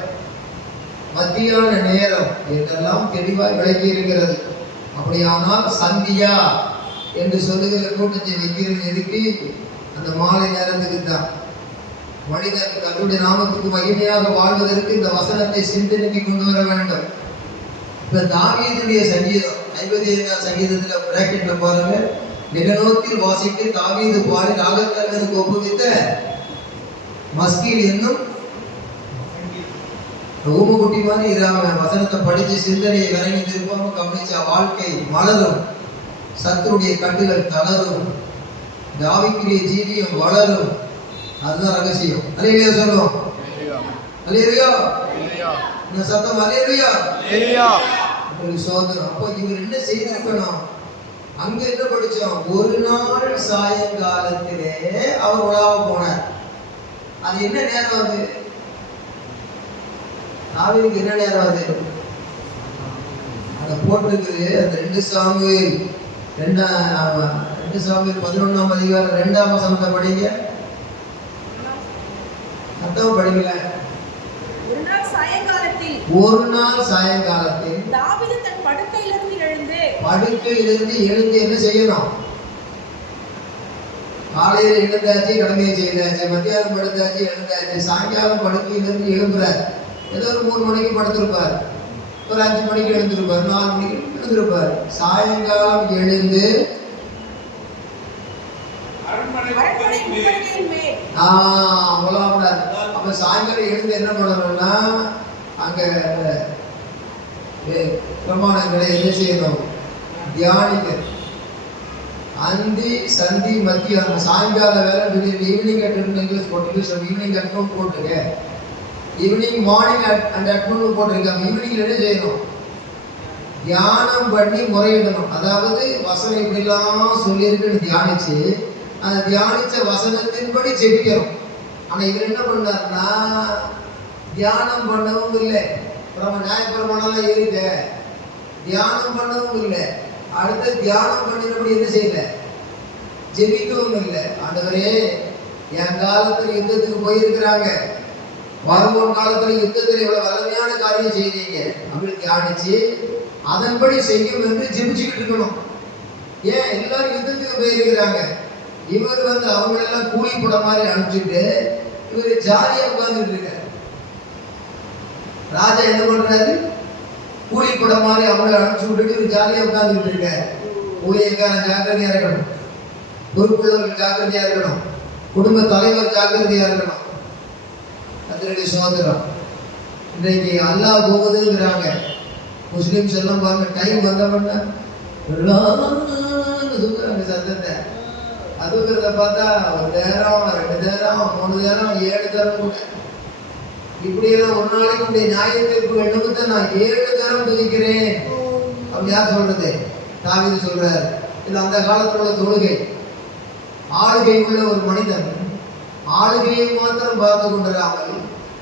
மத்தியான நேரம் என்றெல்லாம் தெளிவாய் விளக்கி இருக்கிறது. அப்படியானால் சந்தியா என்று சொல்லுகிற கூட்டத்தை வைக்கிறது எதுக்கு? அந்த மாலை நேரத்துக்கு தான். மனிதன் கர்த்தருடைய நாமத்துக்கு மகிமையாக வாழ்வதற்கு இந்த வசனத்தை சிந்தனைக்கு கொண்டு வர வேண்டும். இப்ப தாவீதுடைய சங்கீதம் 55ஆம் சங்கீதத்துல பிராக்கெட்ல பாருங்க, நிகழ்நோக்கில் வாசித்து தாவீது பாடி ராகத்தலைவனுக்கு ஒப்புவித்த மஸ்கீல் என்னும் ஊமக்குட்டி மாதிரி இராம வசனத்தை படிச்சு சிந்தனையை விளங்கி திருப்பாம கவனிச்ச வாழ்க்கை மலரும், சத்துருடைய கட்டுகள் தளரும், தாவீதுடைய ஜீவியம் வளரும். அதுதான் ரகசியம். அல்லேலூயா சொல்லுவோம். அல்லேலூயா. இந்த சத்தம் அல்லேலூயா. சோதனை. அப்போ இவர் என்ன செய்திருக்கணும்? அங்க என்ன படிச்சோம்? ஒரு நாள் சாயங்காலத்திலே அவர் உலாவ போனார். அது என்ன நேரம்? அது தாவீதுக்கு என்ன நேரம்? அது அத போட்டிருக்குது. அந்த 2 சாமுவேல் 11ஆம் அதிகாரம் 2ஆம் வசனத்தை படிங்க. அதான் படிக்கல. ஒரு நாள் சாயங்காலத்தில் தாவீது தன் படுக்கையிலிருந்து எழுந்து என்ன செய்யணும்? காலையில எழுந்தாச்சு, கடமையை செய்தாச்சு, மத்தியானம் படுத்தாச்சு, எழுந்தாச்சு, சாயங்காலம் படுக்கையிலிருந்து எழும்புறார். ஏதோ ஒரு 3 மணிக்கு படுத்திருப்பார், ஒரு 5 மணிக்கு எழுந்திருப்பார், 4 மணிக்கு எழுந்திருப்பார். சாயங்காலம் எழுந்து அப்ப சாயங்காலம் எழுந்து என்ன பண்ணணும்னா அங்க பிரமாணங்களை என்ன செய்யணும்? தியானிக்க. அந்தி சந்தி மத்தியானம் சாயங்கால வேலை ஈவினிங் அட் இங்கிலீஷ் போட்டு ஈவினிங் அட் நூன் போட்டுருக்க. Evening morning and at noon போட்டிருக்காங்க. ஈவினிங்ல என்ன செய்யணும்? தியானம் பண்ணி முறையிடணும். அதாவது வசனம் இப்படிலாம் சொல்லியிருக்குன்னு தியானிச்சு அந்த தியானிச்ச வசனத்தின்படி ஜெபிக்கணும். ஆனா இவர் என்ன பண்ணாருன்னா தியானம் பண்ணவும் இல்லை. நியாயப்பிரமாணம் இருக்கு, தியானம் பண்ணவும் இல்லை. அடுத்து தியானம் பண்ணினபடி என்ன செய்யல, ஜெபிக்கவும் இல்லை. ஆண்டவரே, என் காலத்துல யுத்தத்துக்கு போயிருக்கிறாங்க, வருவோம் காலத்துல யுத்தத்தில் இவ்வளவு வல்லமையான காரியம் செய்தீங்க அப்படின்னு தியானிச்சு அதன்படி செய்யும் என்று ஜெபிச்சுக்கிட்டு இருக்கணும். ஏன் எல்லாரும் யுத்தத்துக்கு போயிருக்கிறாங்க, இவர் அவங்களெல்லாம் கூலி போட மாதிரி அனுப்பிச்சுட்டு இவர் ஜாலியா உட்கார்ந்துட்டு இருக்காரு. ராஜா என்ன பண்றாரு, கூலி போட மாதிரி அவங்களை அனுப்பிச்சு விட்டுட்டு இவர் ஜாலியா உட்கார்ந்துட்டு இருக்காரு. ஊழியக்காரன் ஜாக்கிரதையா இருக்கணும், பொறுப்புள்ளவர்கள் ஜாக்கிரதையா இருக்கணும், குடும்ப தலைவர் ஜாக்கிரதையா இருக்கணும். அதனுடைய சுதந்திரம் இன்றைக்கு அல்லாஹ் போகுதுங்கிறாங்க. முஸ்லிம்ஸ் எல்லாம் பாருங்க, டைம் வந்தவொன்னா சொல்றாங்க சத்தத்தை. அதுங்கிறத பார்த்தா ஒரு தேரம், 2 தேரம், 3 தேரம், 7 தேரம் கூட இப்படியெல்லாம் ஒரு நாளைக்கு உடைய நியாய தீர்ப்பு நிமித்த நான் 7 தேரம் துதிக்கிறேன் அப்படி யார் சொல்றது? தாவீது சொல்றாரு. இது அந்த காலத்துல உள்ள தொழுகை. ஆளுகை உள்ள ஒரு மனிதன் ஆளுகையை மாத்திரம் பார்த்து கொண்டிராமல்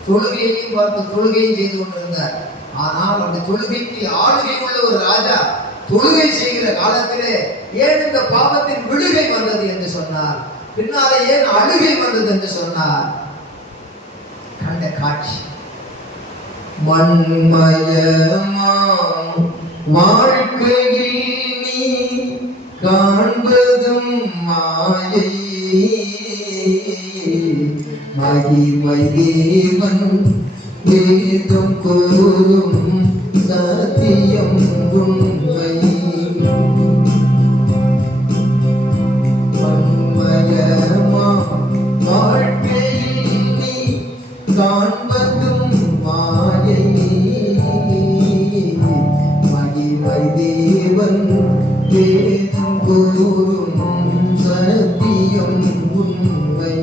தொழுகையையும் பார்த்து தொழுகையும் செய்து கொண்டிருந்தார். ஆனால் அந்த தொழுகைக்கு ஆளுகை உள்ள ஒரு ராஜா தொழுகை செய்கிற காலத்திலே ஏன் இந்த பாவத்தின் விடுகை வந்தது என்று சொன்னார், பின்னாலே ஏன் அழுகை வந்தது என்று சொன்னார். கண்ட காட்சி மண்மயமாம் வாழ்க்கையில் நீ காண்பதும் மாயை, மகிமை தேவன் வேதம் கூறும் சத்தியம் உண்மை. மண்மயமா வாழ்க்கையில் நீ காண்பதும் மாயை, மகிமை தேவன் வேதம் கூறும் சத்தியம் உண்மை.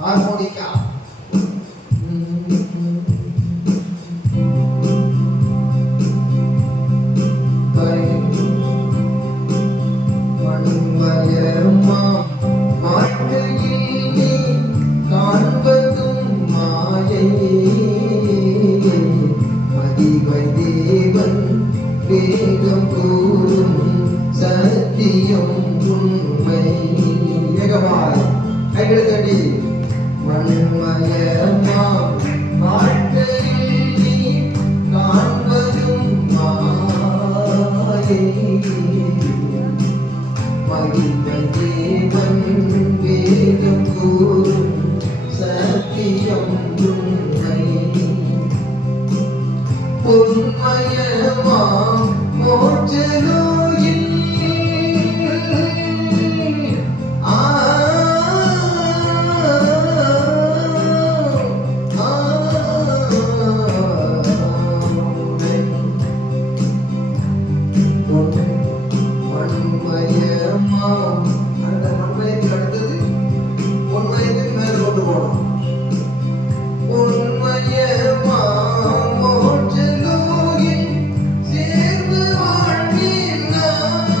ஹார்மோனிக்கா மண்மயமா வாழ்க்கையில் நீ காண்பதும் மாயை, மகிமை தேவன் வேதம் கூறும் சத்தியம் உண்மை. ஏகமாய் கைகளை தட்டி மண்மயமா வாழ்க்கையில் நீ காண்பதும் மாயை, மகிமை தேவன் வேதம் கூறும் சத்தியம் உண்மை. பொன்மயமா மோட்சலோகில் அந்த மண்மயத்துக்கு அடுத்தது பொன்மயத்துக்கு மேல கொண்டு போனோம். பொன்மயமா மோட்சலோகில் சேர்ந்து வாழ்வேன் நான்,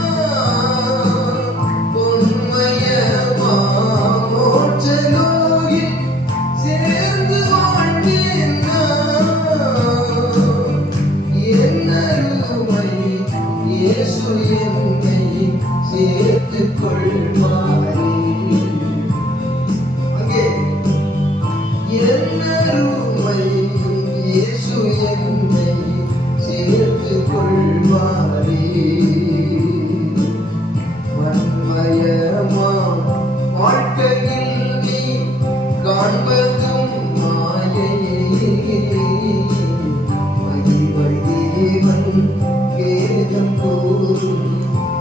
பொன்மயமா மோட்சலோகில் சேர்ந்து வாழ்வேன் நான். என்னருமை இயேசு என்னை சேர்த்துக் கொள்வாரே. அங்கே என்னருமை இயேசு என்னை சேர்த்துக் கொள்வாரே. மண்மயமா வாழ்க்கையில் நீ காண்பதும் மாயை, மகிமை தேவன் வேதம் கூறும்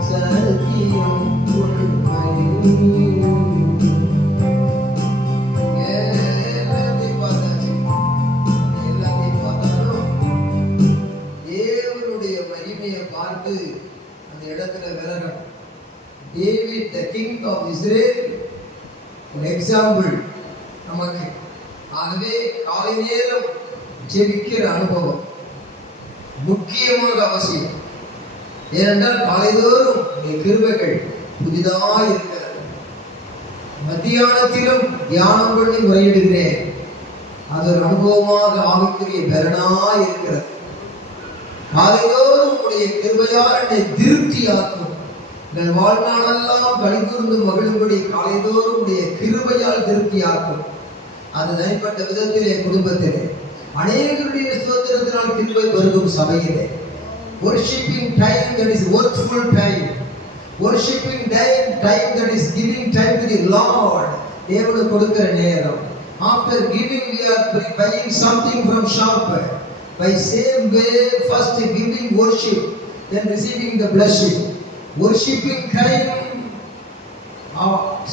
சத்தியம் உண்மை. எல்லாத்தையும் பார்த்தாச்சு. எல்லாத்தையும் பார்த்தாலும் தேவனுடைய மகிமையை பார்த்து அந்த இடத்துல விலகணும். David the king of Israel ஒரு எக்ஸாம்பிள் நமக்கு. ஆகவே காலை நேரம் ஜெபிக்கிற அனுபவம் முக்கியமாக அவசியம். ஏனென்றால் காலைதோறும் கிருபைகள் புதிதாய் இருக்கிறது. மத்தியானத்திலும் தியானம் பண்ணி முறையிடுகிறேன். அது ஒரு அனுபவமாக ஆவிக்குரிய பலனாய் இருக்கிறது. காலைதோறும் உடைய கிருபையால் என்னை திருப்தியாக்கும். எங்கள் வாழ்நாளெல்லாம் கலிகூர்ந்து மகிழும்படி காலைதோறும் உடைய கிருபையால் திருப்தியாக்கும். அது தனிப்பட்ட விதத்திலே, குடும்பத்திலே, அநேகருடைய ஸ்தோத்திரத்தினால் கிருபை பெருகும் சபையிலே, worshiping time that is worthful time, worshiping time that is giving time to the Lord, தேவனுக்கு கொடுக்கிற நேரம். After giving we are buying something from shop. By same way, first giving worship, then receiving the blessing. Worshiping time,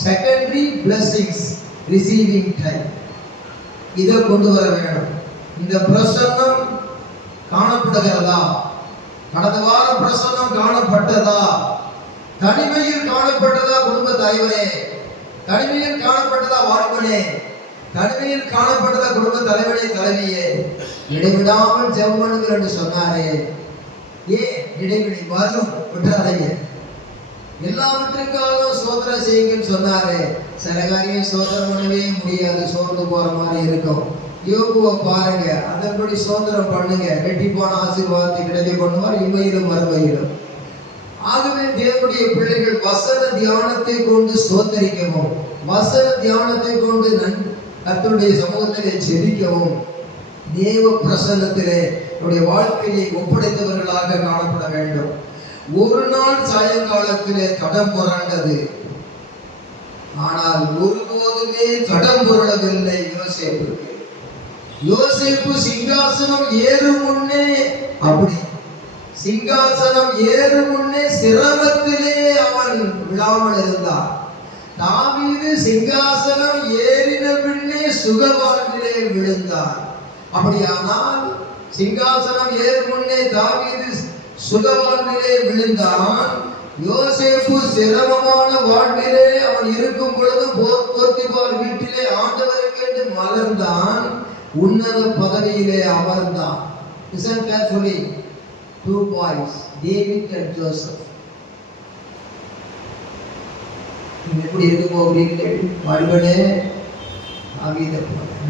secondary blessings, receiving time. இதை கொண்டு வர வேணும். இந்த பிரசன்னம் காணப்படுகிறதா? கடந்த வாரம் பிரசன்னம் காணப்பட்டதா? தனிமையில் காணப்பட்டதா? குடும்ப தலைவரே, தனிமையில் காணப்பட்டதா? வாலிபனே, தனிமையில் காணப்பட்டதா? குடும்ப தலைவனே, தலைவியே, இடைவிடாமல் ஜெபம் பண்ணுங்கள் என்று சொன்னாரே. ஏன் இடைவெளி வரும்? விட்டுறாதீங்க. எல்லாவற்றுக்காக சோதனை செய்யுங்கன்னு சொன்னாரு. சில காரியம் சோதனை பண்ணவே முடியாது, சோர்ந்து போற மாதிரி இருக்கும். யோகுவை பாருங்க, அதன்படி சோதனம் பண்ணுங்க, ரெட்டிப்பான ஆசீர்வாதத்தை கிடைக்க பண்ணுவார், இமையிலும் மறுமையிலும். ஆகவே தேவனுடைய பிள்ளைகள் வசன தியானத்தை கொண்டு சோதரிக்கவும், வசன தியானத்தை கொண்டு கர்த்தருடைய சமூகத்திலே ஜெபிக்கவும், தேவ பிரசன்னத்திலே நம்முடைய வாழ்க்கையை ஒப்படைத்தவர்களாக காணப்பட வேண்டும். ஒரு நாள் சாயங்காலத்திலே தடம் புரண்டது, ஆனால் ஒருபோதுமே தடம் புரளவில்லை யோசேப்புக்கு. யோசேப்பு சிங்காசனம் ஏறும் முன்னே, அப்படி சிங்காசனம் ஏறும் முன்னே சிரமத்திலே அவன் விழாமல் இருந்தான். தாவீது சிங்காசனம் ஏறின பின்னே சுகவாழ்விலே விழுந்தான். அப்படியானால் சிங்காசனம் ஏறும் முன்னே தாவீது சுகவாழ்விலே விழுந்தான். யோசேப்பு சிரமமான வாழ்விலே அவன் இருக்கும் பொழுது போர்த்திபார் வீட்டிலே ஆண்டவருக்கு என்று மலர்ந்தான், உன்னத பதவியிலே அமர்ந்தான். Listen carefully. Two boys, David and Joseph. எப்படி இருக்க போகிறீர்கள்? வாழ்வனே ஆகித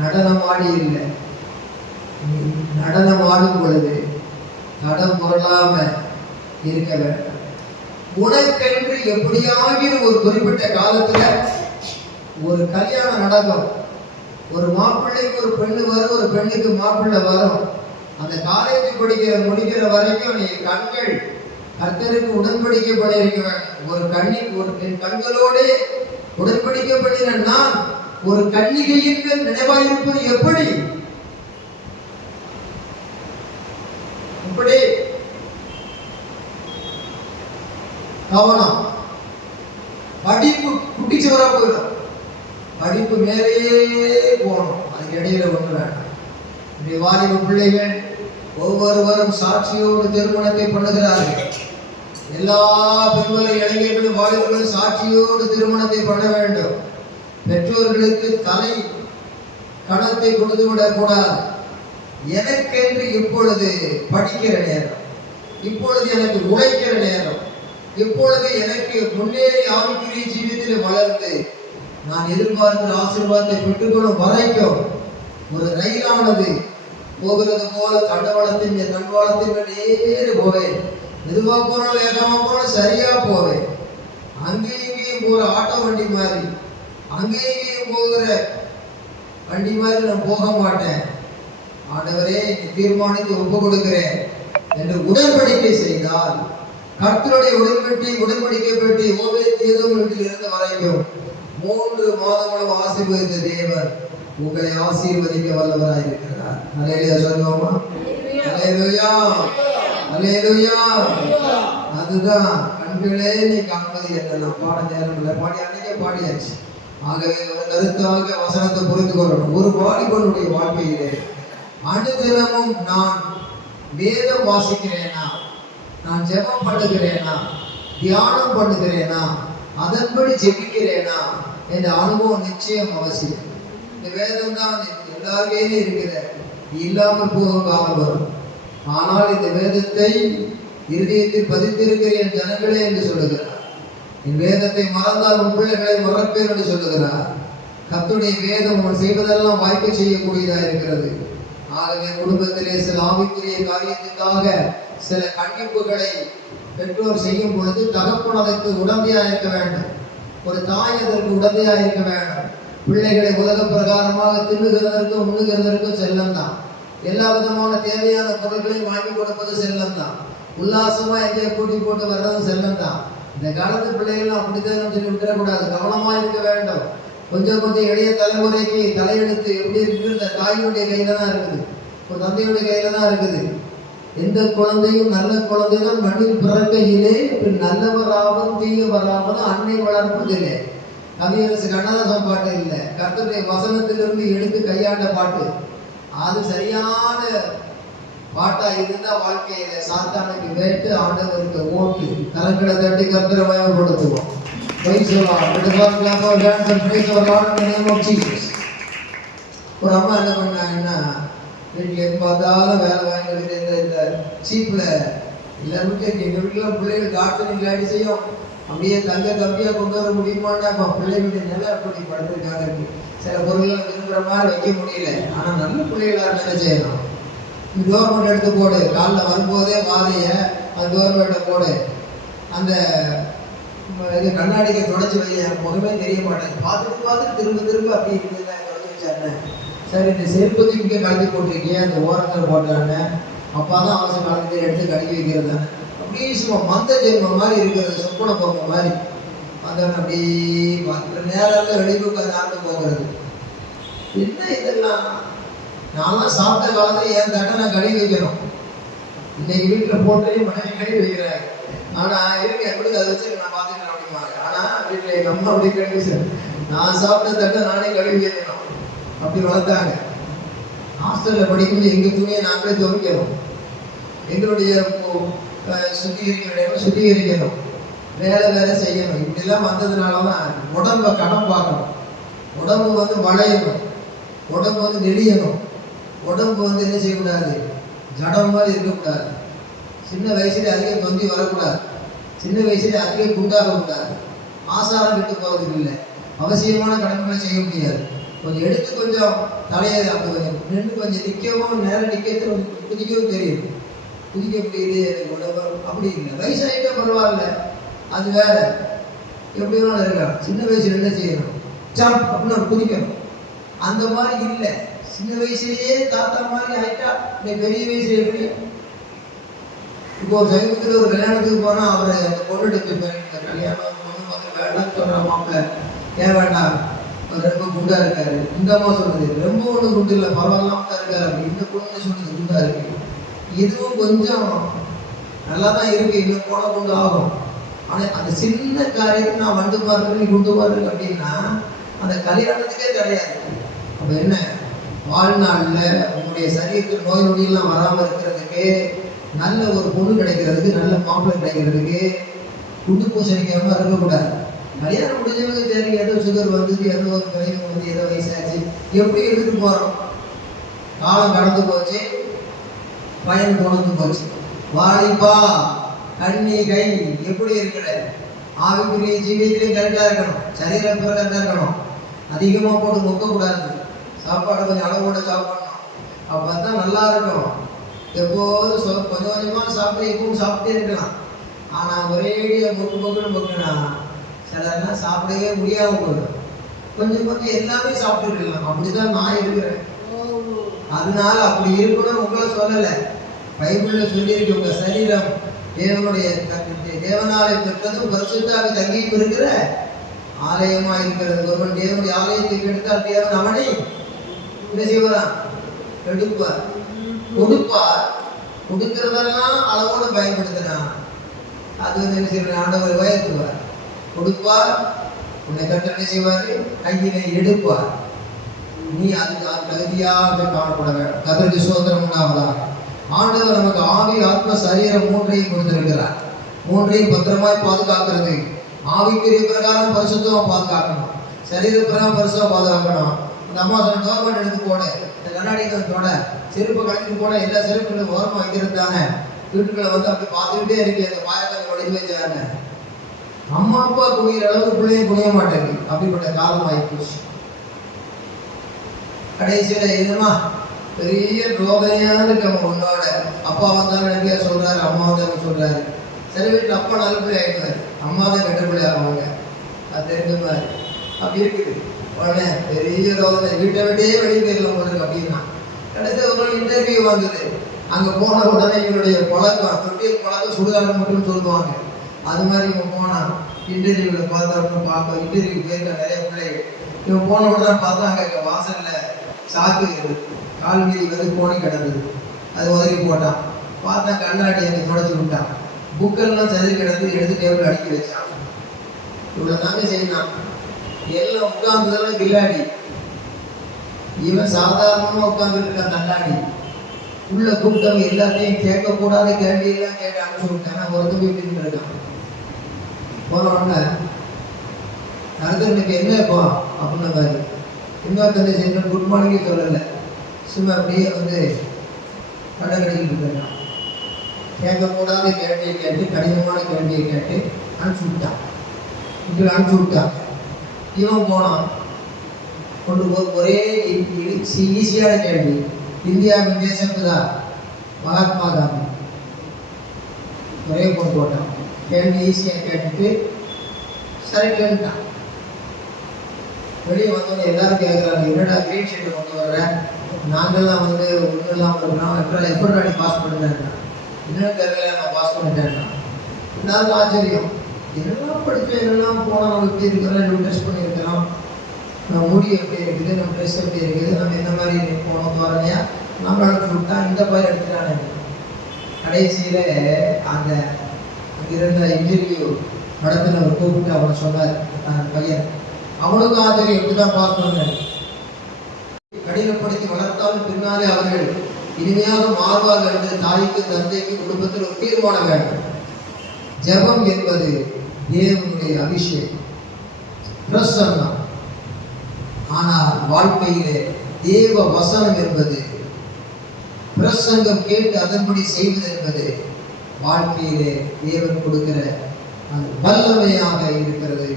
நடனம் ஆடி இல்லை, நடனம் ஆடும் பொழுது தடம் பொருளாம இருக்க வேண்டும். உனக்கென்று எப்படியாகிற ஒரு குறிப்பிட்ட காலத்துல ஒரு கல்யாணம் நடக்கும். ஒரு மாப்பிள்ளைக்கு ஒரு பெண்ணு வரும், ஒரு பெண்ணுக்கு மாப்பிள்ளை வரும். அந்த காலேஜ் முடிக்கிற வரைக்கும் நீ கண்கள் கர்த்தருக்கு உடன்படிக்கை பண்ணியிருக்க வேண்டும். ஒரு கண்களோடு உடன்படிக்கை பண்ணின நான் ஒரு கன்னிகையின் நினைவாயிருப்பது எப்படி? இப்படி கவனம். படிப்பு குட்டிச்சவரா போயிடும், படிப்பு மேலேயே போகணும், அதுக்கு இடையில ஒன்று வேண்டாம். இப்படி வாலிப பிள்ளைகள் ஒவ்வொருவரும் சாட்சியோடு திருமணத்தை பண்ணுகிறார்கள். எல்லா பெண்களும் இளைஞர்களும் வாலிபர்களும் சாட்சியோடு திருமணத்தை பண்ண வேண்டும். பெற்றோர்களுக்கு தலை கணத்தை கொடுத்து விடக்கூடாது. எனக்கென்று இப்பொழுது படிக்கிற நேரம், இப்பொழுது எனக்கு உழைக்கிற நேரம், இப்பொழுது எனக்கு முன்னேறி ஆவிக்குரிய ஜீவிதத்தில் வளர்ந்து நான் எதிர்பார்க்கிற ஆசீர்வாதத்தை பெற்றுக்கொள்ளும் வரைக்கும் ஒரு ரயிலானது போகிறது போல தண்டவாளத்தின் நேரு போவேன். மெதுவா போனாலும் வேகமா போனாலும் சரியா போவேன். அங்கேயும் இங்கேயும் போற ஆட்டோ வண்டி மாதிரி, அங்கேயும் இங்கேயும் போகிற வண்டி மாதிரி நான் போக மாட்டேன். ஆண்டவரே, தீர்மானித்து ஒப்பு கொடுக்கிறேன் என்று உடன்படிக்கை செய்தால், கர்த்தருடைய உடன்படிக்கை பெட்டி ஓபேத்-ஏதோம் வீட்டில் இருந்த வரைக்கும் 3 மாதங்களும் ஆசீர்வதித்த தேவன் உங்களை ஆசீர்வதிக்க வல்லவராய் இருக்கிறார். அல்லேலூயா சொல்லுவோமா? அல்லேலூயா, அல்லேலூயா. அதுதான் கண்களே நீ காண்பது என்ன. நான் பாட நேரம் இல்லை, அன்னைக்கே பாடியாச்சு. ஆகவே ஒரு கருத்தாக வசனத்தை புரிந்து கொள்ளணும். ஒரு வாலிபனுடைய வாழ்க்கையிலே அனுதினமும் நான் வேதம் வாசிக்கிறேனா, நான் ஜெபம் பண்ணுகிறேனா, தியானம் பண்ணுகிறேனா, அதன்படி ஜெபிக்கிறேனா என்ற அனுபவம் நிச்சயம் அவசியம். இந்த வேதம் தான் எல்லாருமே இருக்கிற, இல்லாமல் போக காலம் வரும். ஆனால் இந்த வேதத்தை இருதயத்தில் பதித்திருக்கிற என் ஜனங்களே என்று சொல்லுகிறார். என் வேதத்தை மறந்தால் உன் பிள்ளைகளை மறப்பேன் என்று சொல்லுகிறார். கர்த்தருடைய வேதம் அவன் செய்வதெல்லாம் வாய்ப்பு செய்யக்கூடியதாக இருக்கிறது. ஆகவே குடும்பத்திலே சில ஆவிக்குரிய காரியத்துக்காக சில கண்டிப்புகளை பெற்றோர் செய்யும் பொழுது தகப்பன் அதற்கு உடந்தையாக இருக்க வேண்டும். ஒரு தாய் அதற்கு உடந்தையாக இருக்க வேண்டும். பிள்ளைகளை உலக பிரகாரமாக தின்னுகிறதற்கும் உண்ணுகிறதற்கும் செல்லம் தான். எல்லா விதமான தேவையான பொருட்களையும் வாங்கி கொடுப்பது செல்லம் தான். உல்லாசமா எங்கே கூட்டி போட்டு வர்றதும் செல்லம் தான். இந்த காலத்து பிள்ளைகள் அப்படித்தான் சொல்லி விட்டுறக்கூடாது, கவனமாக இருக்க வேண்டும். கொஞ்சம் கொஞ்சம் இளைய தலைமுறைக்கு தலையெடுத்து எப்படி இருக்குது, இந்த தாயினுடைய கையில தான் இருக்குது, ஒரு தந்தையுடைய கையில தான் இருக்குது. எந்த குழந்தையும் நல்ல குழந்தைதான் மண்ணில் பிறக்கையிலே நல்லவராவது தீயவராவது அன்னை வளர்ப்பதில்லை. கவியரசு கண்ணதாசன் பாட்டு இல்லை, கர்த்தருடைய வசனத்திலிருந்து எடுத்து கையாண்ட பாட்டு. அது சரியான பாட்டா இருந்தா வாழ்க்கையில சாத்தானுக்கு வேட்டு ஆண்டவருக்கு ஓட்டு. கரங்களை தட்டி கர்த்தரை பயன்படுத்துவோம். ஒரு அம்மா என்ன பண்ணாங்கன்னா, வீட்டில் எப்போ பார்த்தாலும் வேலை வாங்கிட்டு இந்த சீப்பில் எல்லாருமே எங்கள் வீட்டில் பிள்ளைகள் காட்டு விளையாடி செய்யும். அப்படியே தங்க கம்மியாக கொண்டு வர முடியுமான்னா இப்போ பிள்ளைகளுடைய நிலை அப்படி படுத்திருக்காங்க. சில பொருள்கள் விரும்புகிற மாதிரி வைக்க முடியல. ஆனால் நல்ல பிள்ளைகளாக என்ன செய்யணும், கவர்மெண்ட் எடுத்து போடு, காலில் வரும்போதே வாரிய அந்த கவர்மெண்ட்டை போடு, அந்த இது கண்ணாடிக்கு தொடச்சி வை, எனக்கு முகமே தெரிய மாட்டேங்குது, பார்த்துட்டு பார்த்துட்டு திரும்ப திரும்ப அப்படி இருக்குது தொடச்சி வச்சாங்க. சரி, இந்த செருப்பத்தை இங்கே கலந்து போட்டிருக்கேன், அந்த ஓரத்தில் போட்டாங்க, அப்பா தான் அவசியம் கலந்து எடுத்து கழுவி வைக்கிறது. அப்படியே சும்மா மந்த ஜென்மம் மாதிரி இருக்கிறது, சொப்பன பொம்மை மாதிரி வந்தவன் அப்படியே பார்த்துட்டு நேரத்தில் வெளிப்புக்கு நடந்து போகிறது. என்ன இதெல்லாம்? நான்லாம் சாப்பிட்ட காலத்தில் என் தட்டை நான் கழுவி வைக்கணும். இன்னைக்கு வீட்டில் போட்டு மனைவி கழுவி வைக்கிறாங்க. ஆனால் இருக்கு எப்படி அதை வச்சு நான் பார்த்துக்கிறேன் அப்படிம்பாங்க. ஆனால் வீட்டில் எங்கள் அம்மா அப்படி கழுவி சார், நான் சாப்பிட்ட தட்டை நானே கழுவி வைக்கணும் அப்படி வளர்த்தாங்க. ஹாஸ்டலில் படிக்கும்போது எங்கள் துணியை நாங்களே துவைக்கணும், எங்களுடைய சுத்திகரிக்கணும், வேலை செய்யணும். இப்படிலாம் வந்ததுனால தான் உடம்பை கடன் பார்க்கணும், உடம்பு வளையணும், உடம்பு நெளியணும், உடம்பு என்ன செய்யக்கூடாது, ஜடம் மாதிரி இருக்கக்கூடாது. சின்ன வயசுல அதிகம் தொந்தி வரக்கூடாது, சின்ன வயசுல அதிகம் குண்டாகக்கூடாது. ஆசாரம் விட்டு போகிறதுக்கு இல்லை, அவசியமான கடன்களை செய்ய முடியாது. கொஞ்சம் எடுத்து கொஞ்சம் தலையை அப்படி கொஞ்சம் நின்று கொஞ்சம் நிற்கவும் நேரம் நிற்கிறது கொஞ்சம் குதிக்கவும் தெரியும். குதிக்க முடியுது எனக்கு உடம்பு அப்படி இல்லை. வயசாகிட்டா பரவாயில்ல, அது வேற, எப்படி வேணாலும் இருக்கலாம். சின்ன வயசுல என்ன செய்யணும், ஜம்ப் அப்படின்னு குதிக்கணும். அந்த மாதிரி இல்லை, சின்ன வயசுலேயே தாத்தா மாதிரி ஆகிட்டா பெரிய வயசுல எப்படி? இப்போ ஒரு சமீபத்தில் ஒரு கல்யாணத்துக்கு போனால் அவரை அந்த பொண்ணுட்டு இந்த கல்யாணம் பொண்ணு வேண்டாம்னு சொல்கிற மாப்பிள்ள, ஏன் வேண்டாம், ரொம்ப குண்டா இருக்காரு. இந்த அம்மா சொல்றது ரொம்ப ஒன்றும் குண்டு இல்லை, பரவாயில்லாம தான் இருக்காரு. அப்படி இந்த பொண்ணு சொல்றது குண்டா இருக்கு. இதுவும் கொஞ்சம் நல்லா தான் இருக்கு, இன்னும் போன குண்டு ஆகும். ஆனால் அந்த சின்ன காரியத்தை நான் வந்து பாருங்க குண்டு பாருங்க அப்படின்னா அந்த கல்யாணத்துக்கே கிடையாது. அப்போ என்ன, வாழ்நாளில் உங்களுடைய சரீரத்தில் நோய் நொடியெல்லாம் வராமல் இருக்கிறதுக்கு, நல்ல ஒரு பொண்ணு கிடைக்கிறதுக்கு, நல்ல மாப்பிள்ளை கிடைக்கிறதுக்கு குண்டு பூசணிக்காமல் இருக்கக்கூடாது. கல்யாணம் முடிஞ்சவங்க சரி, ஏதோ சுகர் வந்தது, ஏதோ ஒரு வயசு வந்து, ஏதோ வயசாச்சு, எப்படி எடுத்துட்டு போகிறோம். காலம் கடந்து போச்சு, பயன் கொண்டு போச்சு. வாலிப்பா கண்ணி கை எப்படி இருக்கிற, ஆவிக்குரிய ஜீவியத்திலையும் கரெக்டாக இருக்கணும், சரீரம் கரெக்டாக இருக்கணும். அதிகமாக போட்டு நொக்கக்கூடாது, சாப்பாடு கொஞ்சம் அளவோட சாப்பிடணும். அப்போ தான் நல்லா இருக்கும். எப்போதும் கொஞ்சம் கொஞ்சமாக சாப்பிட்டு எப்பவும் சாப்பிட்டே இருக்கலாம். ஆனால் ஒரேடியாக மொக்குன்னா சிலர்லாம் சாப்பிடவே முடியாமல் போயிடும். கொஞ்சம் கொஞ்சம் எல்லாமே சாப்பிட்டுருக்கலாம். அப்படிதான் நான் இருக்கிறேன். அதனால அப்படி இருக்கணும்னு உங்களை சொல்லலை, பைபிளில் சொல்லியிருக்கு. உங்கள் சரீரம் தேவனுடைய தேவனாலை பெற்றதும் பரிசுத்தாவி தங்கியும் இருக்கிற ஆலயமா இருக்கிறது. ஒருவன் தேவனுடைய ஆலயத்தை கெடுத்தால் தேவன் அவனை என்ன செய்வாராம், கெடுப்பார், கொடுப்பார். கொடுக்கிறதெல்லாம் அளவோடு பயன்படுத்தினான். அது என்ன செய்வார், ஆண்டவர் பயத்துவார். கொடுப்பார், உன்னை கட்டணை செய்வார், கையினை எடுப்பார். நீ அதுக்கு தகுதியாக காணப்பட வேண்டும். கர்த்தருக்கு ஸ்தோத்திரம் உண்டாவதாக. ஆண்டவர் நமக்கு ஆவி ஆத்ம சரீரம் மூன்றையும் கொடுத்திருக்கிறார். மூன்றையும் பத்திரமாய் பாதுகாக்கிறது. ஆவிக்குரிய பிரகாரம் பரிசுத்தமா பாதுகாக்கணும், சரீர பிரகாரம் பரிசுத்தமா பாதுகாக்கணும். அந்த அம்மா சொன்ன கவர்மெண்ட் எடுத்து போட, இந்த கண்ணாடி போட, செருப்பு கழித்து போட, எல்லா செருப்புகளும் ஓரமாக வைக்கிறது தானே. வீட்டுக்குள்ள வந்து அப்படி பார்த்துக்கிட்டே இருக்கு, அந்த பாயக்கால் உடைச்சு வச்சாங்க. அம்மா அப்பா குனிகிற அளவுக்கு பிள்ளைய குனிய மாட்டேங்குது. அப்படிப்பட்ட காலம் ஆயிப்போச்சு. கடைசியில என்னமா பெரிய ரோதனையா இருக்கு. அவன் உன்னோட அப்பா வந்தாலும் நிறைய சொல்றாரு, அம்மா வந்தாலும் சொல்றாரு. சில வீட்டில் அப்பா நல்ல பிள்ளை ஆயிடுவாரு, அம்மா தான் கெட்ட பிள்ளை ஆவாங்க. அது தெரிஞ்ச மாதிரி அப்படி இருக்குது. உடனே பெரிய ரோதனை, வீட்டை விட்டே வெளியே போயிடலாம் போல அப்படின்னா. கடைசியில் ஒரு நாள் இன்டர்வியூ வந்தது. அங்க போன உடனே இவனுடைய பழக்கம், தொட்டியல் பழக்கம் சுடுகாடு மட்டும் சொல்லுவாங்க. அது மாதிரி இவன் போனான். இன்டர்வியூவில் பார்த்தாருன்னு பார்ப்போம். இன்டர்வியூ போயிருக்க நிறைய பிள்ளைகள். இவன் போன உடனே பார்த்தா அங்கே வாசல்ல சாக்கு கால் மீறி வந்து கோணி கிடந்தது. அது உதவி போட்டான். பார்த்தா கண்ணாடி அங்கே தொடச்சி விட்டான். புக்கெல்லாம் சதுரி கிடந்து எடுத்து டேபிள் அடுக்கி வச்சான். இவ்வளோ தாங்க செய்யலாம். எல்லாம் உட்கார்ந்ததெல்லாம் கில்லாடி. இவன் சாதாரணமாக உட்கார்ந்துட்டு இருக்கான் தள்ளாடி. உள்ள கூப்பிட்டவங்க எல்லாத்தையும் கேட்கக்கூடாத கேள்வியெல்லாம் கேட்டு அனுப்பிச்சு விட்டாங்க. ஒருத்தர் வீட்டுக்கு இருக்கான். போனோடனே அடுத்த இன்னைக்கு என்னப்பா அப்படின்ன மாதிரி இன்னொருத்தனை செஞ்ச குட் மார்னிங்கே சொல்லலை. சும்மா அப்படியே வந்து கடை கடைக்கிட்டு இருக்கான். கேட்கக்கூடாத கேள்வியை கேட்டு கடினமான கேள்வியை கேட்டு அனுப்பிச்சு விட்டான். இப்படி அனுப்பிச்சு விட்டான். இவன் போனான். கொண்டு போய் ஒரே ஈஸியான கேள்வி. இந்தியாவின் தேசத்துதா மகாத்மா காந்தி. ஒரே கொண்டு போட்டான். கேள்வி ஈஸியாக கேட்டுட்டு சரி கேட்டான். வெளியே வந்தோன்னு எல்லாரும் கேட்குறாங்க, என்னடா கிரீன் ஷீட்டை கொண்டு வர்றேன், நாங்கள்லாம் வந்து ஒன்றுலாம் இருக்கிறோம், எப்படி நீ பாஸ் பண்ணுறேன், என்னென்னு தெரியல நான் பாஸ் பண்ணிட்டேன்னா. எல்லாருக்கும் ஆச்சரியம். என்னெல்லாம் படித்தோம், என்னெல்லாம் போனால் நம்ம எப்படி இருக்கிறோம், நம்ம டெஸ்ட் பண்ணியிருக்கிறோம், நம்ம முடி எப்படி இருக்குது, நம்ம ட்ரெஸ் எப்படி இருக்குது, நம்ம எந்த மாதிரி போனோம் வரலையா, நம்ம எடுத்து விட்டா இந்த மாதிரி எடுத்துட்டானே. கடைசியில் அந்த அங்கிருந்த இன்டர்வியூ நடத்தினவர் கூப்பிட்டு அவனை சொன்னார், பையன் அவனுக்கும் ஆச்சரியம், எப்படிதான் பாஸ் பண்ணேன். கடினப்படுத்தி வளர்த்தாலும் பின்னாலே அவர்கள் இனிமையாக மாறுவார்கள் என்று தாய்க்கு தந்தைக்கு குடும்பத்தில் ஒரு தீர்மானம் வேண்டும். ஜெபம் என்பது தேவனுடைய அபிஷேகம், பிரசன்னம். ஆனால் வாழ்க்கையிலே தேவ வசனம் என்பது, பிரசங்கம் கேட்டு அதன்படி செய்வது என்பது வாழ்க்கையிலே தேவன் கொடுக்கிற அது வல்லமையாக இருக்கிறது.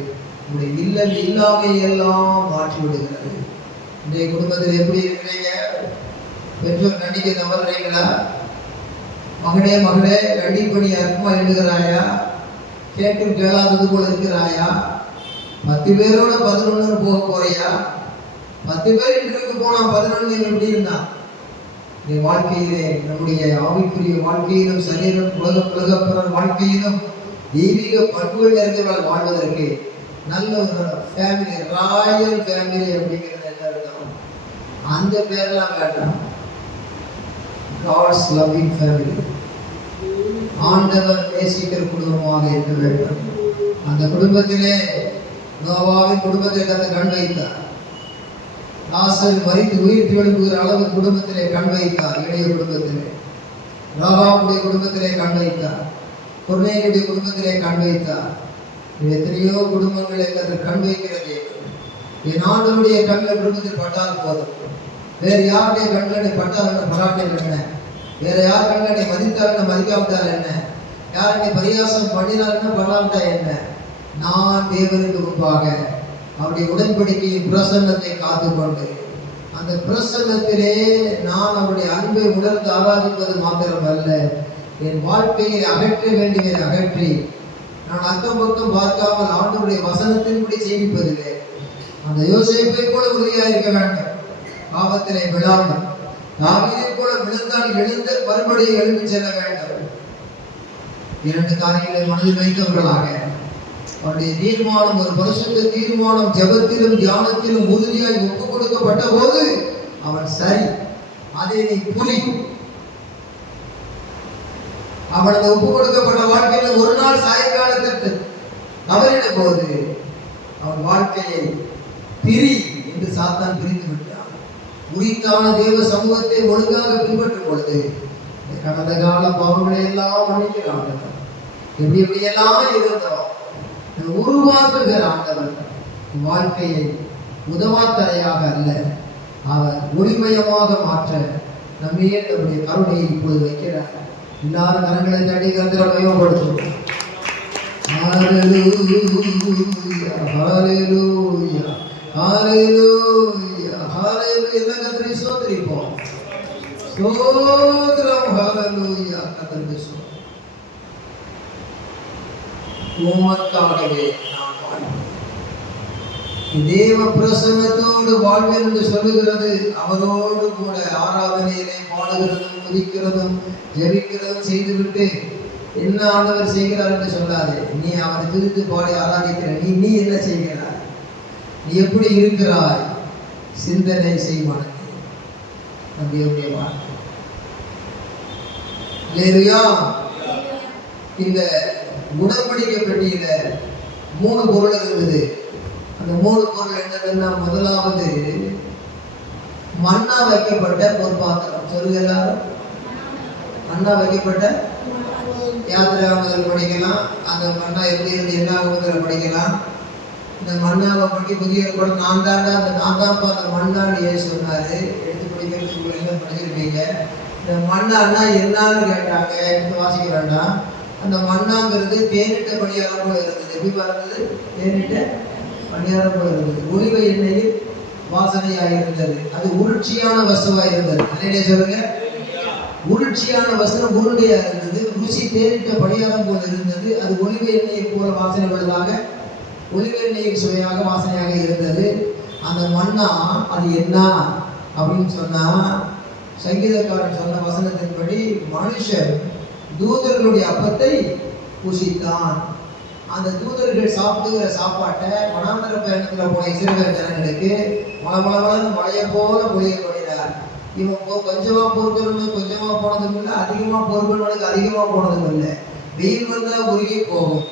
உங்களுடைய இல்லம் இல்லாமை எல்லாம் மாற்றி விடுகிறது. இன்றைய குடும்பத்தில் எப்படி இருக்கிறீங்க? பெற்றோர் கண்டிக்க தவறுறீங்களா? மகனே மகளே கண்டிப்பணி அற்பமா எழுதுகிறாயா? கேட்டும் கேளாதது போல இருக்கிறாயா? 10 பேரோட 11 போக போறியா? 10 பேர் இன்றைக்கு போனா 11 எப்படி இருந்தா? இந்த வாழ்க்கையிலே நம்முடைய ஆவிக்குரிய வாழ்க்கையிலும் சரீரம் உலகப்புற வாழ்க்கையிலும் தெய்வீக பண்புகள் நிறைந்தவர்கள் வாழ்வதற்கு நல்ல ஒரு ஃபேமிலி, ராயல் ஃபேமிலி அப்படிங்கிறது என்ன இருக்கும்? அந்த பேரெல்லாம் வேண்டாம். காட்ஸ் லவ்விங் ஃபேமிலி, ஆண்டவர் நேசிக்கிற குடும்பமாக இருக்க வேண்டும். அந்த குடும்பத்திலே நோவாவின் குடும்பத்திலே கண் வைத்தார். லாசர் மரித்து உயிர் எழுப்புகிற அளவு குடும்பத்திலே கண் வைத்தார். இளைய குடும்பத்திலே ராகாவுடைய குடும்பத்திலே கண் வைத்தார். கொர்நேலியுடைய குடும்பத்திலே கண் வைத்தார். எத்தனையோ குடும்பங்களை கண் வைக்கிறது. என் ஆண்டவருடைய கண்ணில் குடும்பத்தில் பட்டால் போதும். வேறு யாருடைய கண்களை பட்டால் என்ன, பராட்டல் என்ன? வேற யார் கண்களை மதித்தால் என்ன, மதிக்காவிட்டால் என்ன? யாருடைய பரியாசம் பண்ணினால் என்ன, பண்ணாவிட்டா என்ன? நான் தேவனுக்கு முன்பாக அவருடைய உடன்படிக்கையின் பிரசன்னத்தை காத்துக்கொண்டு அந்த பிரசன்னத்திலே நான் அவருடைய அன்பை உணர்ந்து ஆராதிப்பது மாத்திரமல்ல, என் வாழ்க்கையில் அகற்ற வேண்டியதை அகற்றி நான் அக்கம் பக்கம் பார்க்காமல் ஆண்டவருடைய வசனத்தின்படி ஜீவிப்பதில்லை. அந்த யோசேப்பை போல உறுதியாக இருக்க வேண்டும். பாவத்திலே விழாமல் தாவீதை போல விழுந்தால் எழுந்து மறுபடியும் எழுந்து செல்ல வேண்டும். 2 காரியங்களை மனதில் வைத்தவர்களாக அவருடைய தீர்மானம், ஒரு பரிசுத்த தீர்மானம், ஜெபத்திலும் தியானத்திலும் உறுதியாய் ஒப்புக் கொடுக்கப்பட்ட போது அவன் சரி, அதை நீ புலி. அவனது ஒப்புக் கொடுக்கப்பட்ட வாழ்க்கையில் ஒரு நாள் சாயங்காலத்திற்கு தவறின போது அவன் வாழ்க்கையை பிரி என்று சாத்தான் பிரித்து விட்டான். உரித்தான தேவ சமூகத்தை ஒழுங்காக பின்பற்றும் பொழுது கடந்த கால பாவங்களை எல்லாம் மன்னிக்கிறான். எப்படி எப்படியெல்லாம் இருந்தோம் உருவாக்குகிற ஆண்டவர் வாழ்க்கையை உதவாக்கரையாக அல்ல, அவர் ஒளிமயமாக மாற்ற நம்மையே நம்முடைய கருணையை இப்பொழுது வைக்கிறார். எல்லாரும் கரங்களை தட்டி கருத்துல மயமப்படுத்துவோம். ஹalleluya ஹalleluya ஹalleluya ஹalleluya எல்லாம் கர்த்தரை ஸ்தோத்திரிப்போம். ஸ்தோத்திரம் ஹalleluya கர்த்தருக்கு ஸ்தோத்திரம். உமக்காகவே நான் வாழ்வேன். தேவ பிரசன்னத்தோடு வாழ்வேன் என்று சொல்லுகிறது. அவரோடு கூட ஆராதனையிலே பாடுகிறதும் துதிக்கிறதும் ஜெபிக்கிறதும் செய்துவிட்டு என்ன ஆண்டவர் செய்கிறார் என்று சொல்லாது. நீ அவரை துதித்து பாடி ஆராதிக்கிற நீ என்ன செய்கிறாய், நீ எப்படி இருக்கிறாய், சிந்தனை செய்வானே தேவனுடைய வார்த்தை. அல்லேலூயா. இந்த உடன்படிக்கை பெட்டியில 3 பொருள் இருந்தது. அந்த 3 பொருள் என்னதுன்னா, முதலாவது மண்ணா வைக்கப்பட்ட ஒரு பாத்திரம். சொல்லுங்க எல்லாரும். மண்ணா வைக்கப்பட்ட யாத்திராகமத்தில் படிக்கலாம். அந்த மண்ணா எப்படி இருந்து என்ன ஆகுதுல படிக்கலாம். இந்த மண்ணாவை பற்றி புதிய ஏற்பாடு நான் தான்ப்பா அந்த மண்ணான்னு ஏன் சொன்னாரு. எடுத்து படிக்கிறதுக்கு என்ன படிச்சிருப்பீங்க. இந்த மண்ணான்னா என்னன்னு கேட்டாங்க. எடுத்து வாசிக்க வேண்டாம். அந்த மண்ணாங்கிறது தேனிட்ட பணியாரம் போல இருந்தது. எப்படி பார்த்தது? தேனிட்ட பணியாரம் போல இருந்தது. ஒலிவ எண்ணெயில் வாசனையாக இருந்தது. அது உருட்சியான வஸ்துவாக இருந்தது. அதே சொல்லுங்க. உருட்சியான வஸ்திரம் உருண்டையா இருந்தது. ருசி தேனிட்ட பணியாரம் போல இருந்தது. அது ஒலிவ எண்ணெயை போல வாசனை உள்ளதாக, ஒலிவ எண்ணெயின் சுவையாக வாசனையாக இருந்தது. அந்த மண்ணா அது என்ன அப்படின்னு சொன்னா, சங்கீதக்காரன் சொன்ன வசனத்தின்படி மனுஷன் தூதர்களுடைய அப்பத்தை புசித்தான். அந்த தூதர்கள் சாப்பிடுகிற சாப்பாட்டை வனாந்தர பயணத்தில் போன இஸ்ரவேல் ஜனங்களுக்கு மழை மழையை போல பொழிய பண்ணினார். இவன் கொஞ்சமா பொறுக்கணும், கொஞ்சமா போனதும் இல்லை, அதிகமா பொறுக்கணுக்கு அதிகமா போனதும் இல்லை. வெயில் வந்தா உருகி போகும்.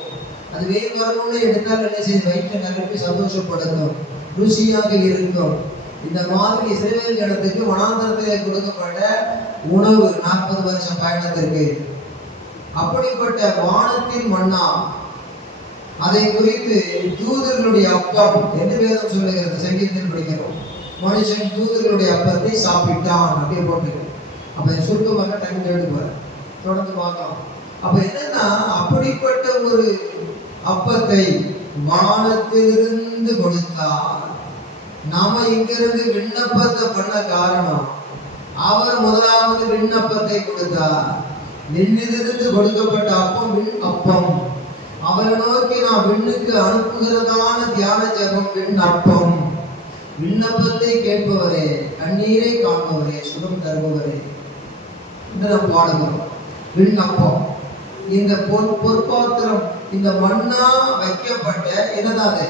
அது வெயில் வரணும்னு எடுத்தால் என்ன செய்யும்? வயிற்றை நிரப்பி சந்தோஷப்படுத்தும், ருசியாக இருக்கும். இந்த மாதிரி இஸ்ரவேல் ஜனத்துக்கு வனாந்தரத்திலே கொடுக்கப்பட்ட உணவு 40 வருஷம் பயணத்திற்கு. அப்படிப்பட்ட வானத்தின் மன்னா அதை குறித்து தூதர்களுடைய அப்பம் என்று வேதம் சொல்லுகிறது. சங்கீதத்தில் படிக்கிறோம். மனுஷன் தூதர்களுடைய அப்பத்தை சாப்பிட்டான் அப்படியே போட்டு. அப்ப சுருக்கமாக டைம் எடுத்துப்பாரு, தொடர்ந்து பார்க்கலாம். அப்ப என்னன்னா, அப்படிப்பட்ட ஒரு அப்பத்தை வானத்திலிருந்து கொடுத்தார். நாம இங்கிருந்து விண்ணப்பத்தை பண்ண காரணம், அவர் முதலாவது விண்ணப்பத்தை கொடுத்தார். விண்ணிலிருந்து கொடுக்கப்பட்ட அப்பம் விண் அப்பம். அவரை நோக்கி நாம் விண்ணுக்கு அனுப்புகிறதான தியான ஜெபம் விண் அப்பம். விண்ணப்பத்தை கேட்பவரே, கண்ணீரை காண்பவரே, சுகம் தருபவரே என்று நாம் பாடுகிறோம். விண்ணப்பம். இந்த பொற்பாத்திரம், இந்த மண்ணா வைக்கப்பட்ட என்னதாது?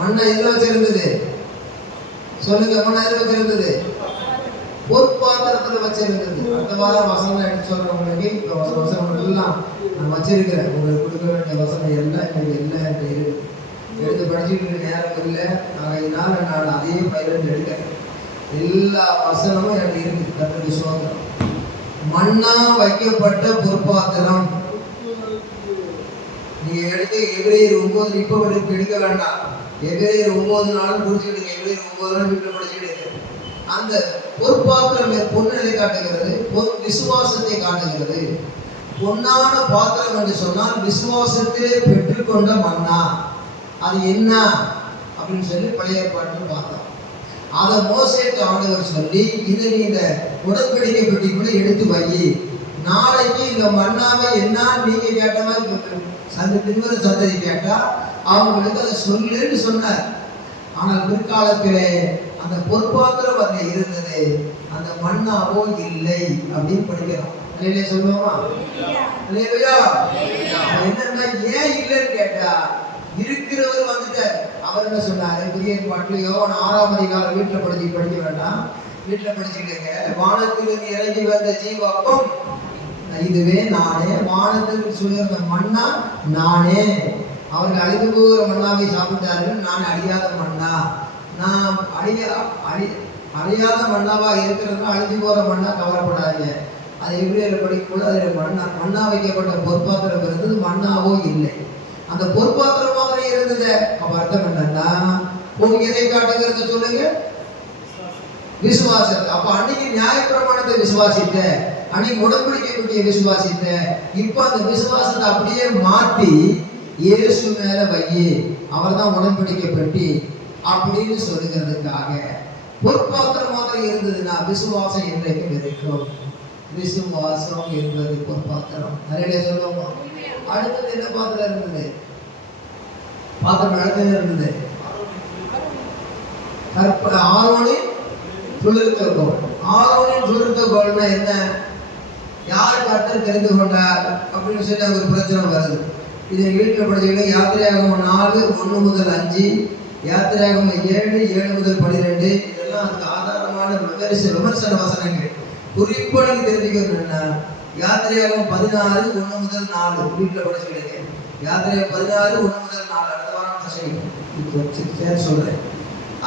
மண்ணை எதில் வச்சிருந்தது? சொல்லுங்க. மண்ணை எதில் வச்சிருந்தது? பொற்பாத்திரத்தில் வச்சிருந்தது. அந்த வாரம் வசனம் எடுத்து சொல்றவங்களுக்கு இப்போ வசனம் எல்லாம் நான் வச்சிருக்கிறேன். உங்களுக்கு கொடுக்க வேண்டிய வசனம் எல்லாம் எல்லாம் இருக்கு. எடுத்து படிச்சுட்டு நேரம் இல்லை. அதனால நான் அதே பயிரிட்டு எடுக்கிறேன். எல்லா வசனமும் எனக்கு இருக்கு. கர்த்தருடைய சோதனம். மண்ணா வைக்கப்பட்ட பொற்பாத்திரம். நீங்க எடுத்து எபிரேயர் 9 இப்போ எடுக்க வேண்டாம். எபிரேயர் 9 நாளும் குறிச்சுக்கிடுங்க. எபிரேயர் 9 நாள் வீட்டில் படிச்சுக்கிடுங்க. அந்த பொற்பாத்திரம் பொன்னலை காட்டுகிறது, விசுவாசத்தை காட்டுகிறது. பொன்னான பாத்திரம் என்று சொன்னால் விசுவாசத்திலே பெற்றுக்கொண்ட மன்னா. அது என்ன அப்படின்னு சொல்லி பழைய ஏற்பாட்டில் பார்த்தோம். அதை மோசேக்கு ஆண்டவர் சொல்லி, இதை நீ இந்த உடன்படிக்கை பெட்டிக்குள்ள எடுத்து வை. நாளைக்கு இந்த மன்னாவை என்ன நீங்க கேட்ட மாதிரி பின்வர சந்ததி கேட்டா அவங்களுக்கு அதை சொல்லுன்னு சொன்னார். ஆனால் பிற்காலத்திலே அந்த பொற்பாத்திரம் அங்கே இருந்தது, அந்த மண்ணாவோ இல்லை அப்படின்னு படிக்கிறோம். இல்லையே சொல்லுவோமா? இல்லையா? என்னன்னா ஏன் இல்லைன்னு கேட்டா, இருக்கிறவர் வந்துட்டார். அவர் என்ன சொன்னாரு? புதிய ஏற்பாட்டில் யோவான் 6ஆம் அதிகாரம் வீட்டில் படிக்க வேண்டாம், வீட்டில் படிச்சுக்கிட்டுங்க. வானத்திலிருந்து இறங்கி வந்த ஜீவப்பம் இதுவே நானே. வானத்திற்கு சொல்லியிருந்த மண்ணா நானே. அவர்கள் அழிந்து போகிற மண்ணாவை சாப்பிட்டார்கள். நான் அழியாத மண்ணா. நான் அழியாத மண்ணாவா இருக்கிறதுனா அழிஞ்சு போகிற மண்ணா கவலைப்படாதீங்க. அது எபிரேயர் படிக்கும்போது அதில் மண்ணா வைக்கப்பட்ட பொற்பாத்திரம் இருந்தது, மண்ணாவோ இல்லை. அந்த பொற்பாத்திரம் மாதிரி இருந்தது. அப்ப அர்த்தம் என்னன்னா, உங்களுக்கு எதை காட்டுகிறது சொல்லுங்க? விசுவாசத்தை. அப்ப அன்னைக்கு நியாயப்பிரமாணத்தை விசுவாசித்த, அன்னைக்கு உடன்படிக்கை உடன்படிக்கையை விசுவாசித்தேன், இப்ப அந்த விசுவாசத்தை அப்படியே மாத்தி இயேசு மேல வையி, அவர் தான் உடன்படிக்கை பெட்டி அப்படின்னு சொல்லுகிறதுக்காக பொற்பாத்திரம் மாதிரி இருந்ததுன்னா விசுவாசம் என்றைக்கும் இருக்கும். விசுவாசம் என்பது பொற்பாத்திரம். நிறைய சொல்லுவோம். அடுத்தது என்ன பாத்திரம் இருந்தது? பாத்திரம் அடுத்தது இருந்தது ஆரோனின் துளிர்த்தகோல். ஆரோனின் துளிர்த்தகோல்னா என்ன? யார் கர்த்தர் தெரிந்து கொண்டார் அப்படின்னு சொல்லி ஒரு பிரச்சனை வருது. இதை வீட்டில் படிச்சுக்கிட்டு யாத்திரையாகமம் 4:1-5, யாத்திரையாகமம் 7:7-12, இதெல்லாம் அதுக்கு ஆதாரமான விமர்சன வசனங்கள். குறிப்பாக தெரிஞ்சுக்கணும்னா யாத்திரையாகமம் 16:1-4 வீட்டில் படிச்சுக்கிட்டு, யாத்திரையாகமம் 16:1-4 அடுத்த வாரம் பசங்க சொல்றேன்.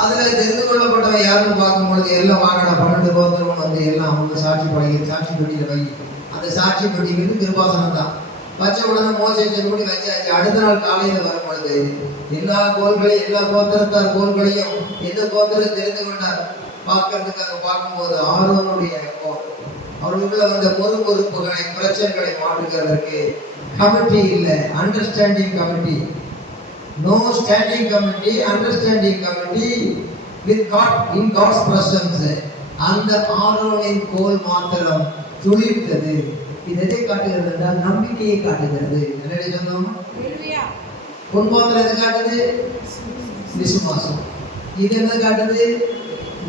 அதுல தெரிந்து கொள்ளப்பட்டவன் யாருன்னு பார்க்கும்பொழுது எல்லாம் வாங்கின 12 கோத்திரம் வந்து எல்லாம் அவங்க சாட்சி பெட்டியில வை. அந்த சாட்சி பெட்டிங்கிறது திருவாசனம் தான். வச்ச உடனே மோசை செல்லுபடி வச்சாச்சு. அடுத்த நாள் காலையில வரும் பொழுது எல்லா கோள்களையும், எல்லா கோத்திரத்தார் கோள்களையும் எந்த கோத்திரம் தெரிந்து கொண்டார் பார்க்கறதுக்காக பார்க்கும்போது ஆரோனுடைய கோல். அவர்களுக்குள்ள வந்த பொறுப்புகளை, பிரச்சனைகளை மாற்றுகிறதற்கு கமிட்டி இல்லை, understanding committee. No standing committee, understanding committee with God in God's presence. அந்த ஆரோனின் கோல் மாத்திரம் துளிர்த்தது. இது எதை காட்டுகிறது என்றால் நம்பிக்கையை காட்டுகிறது. என்ன சொன்னோமா? பொன் மாத்திரம் எதை காட்டுது? விசுவாசம். இது என்ன காட்டுது?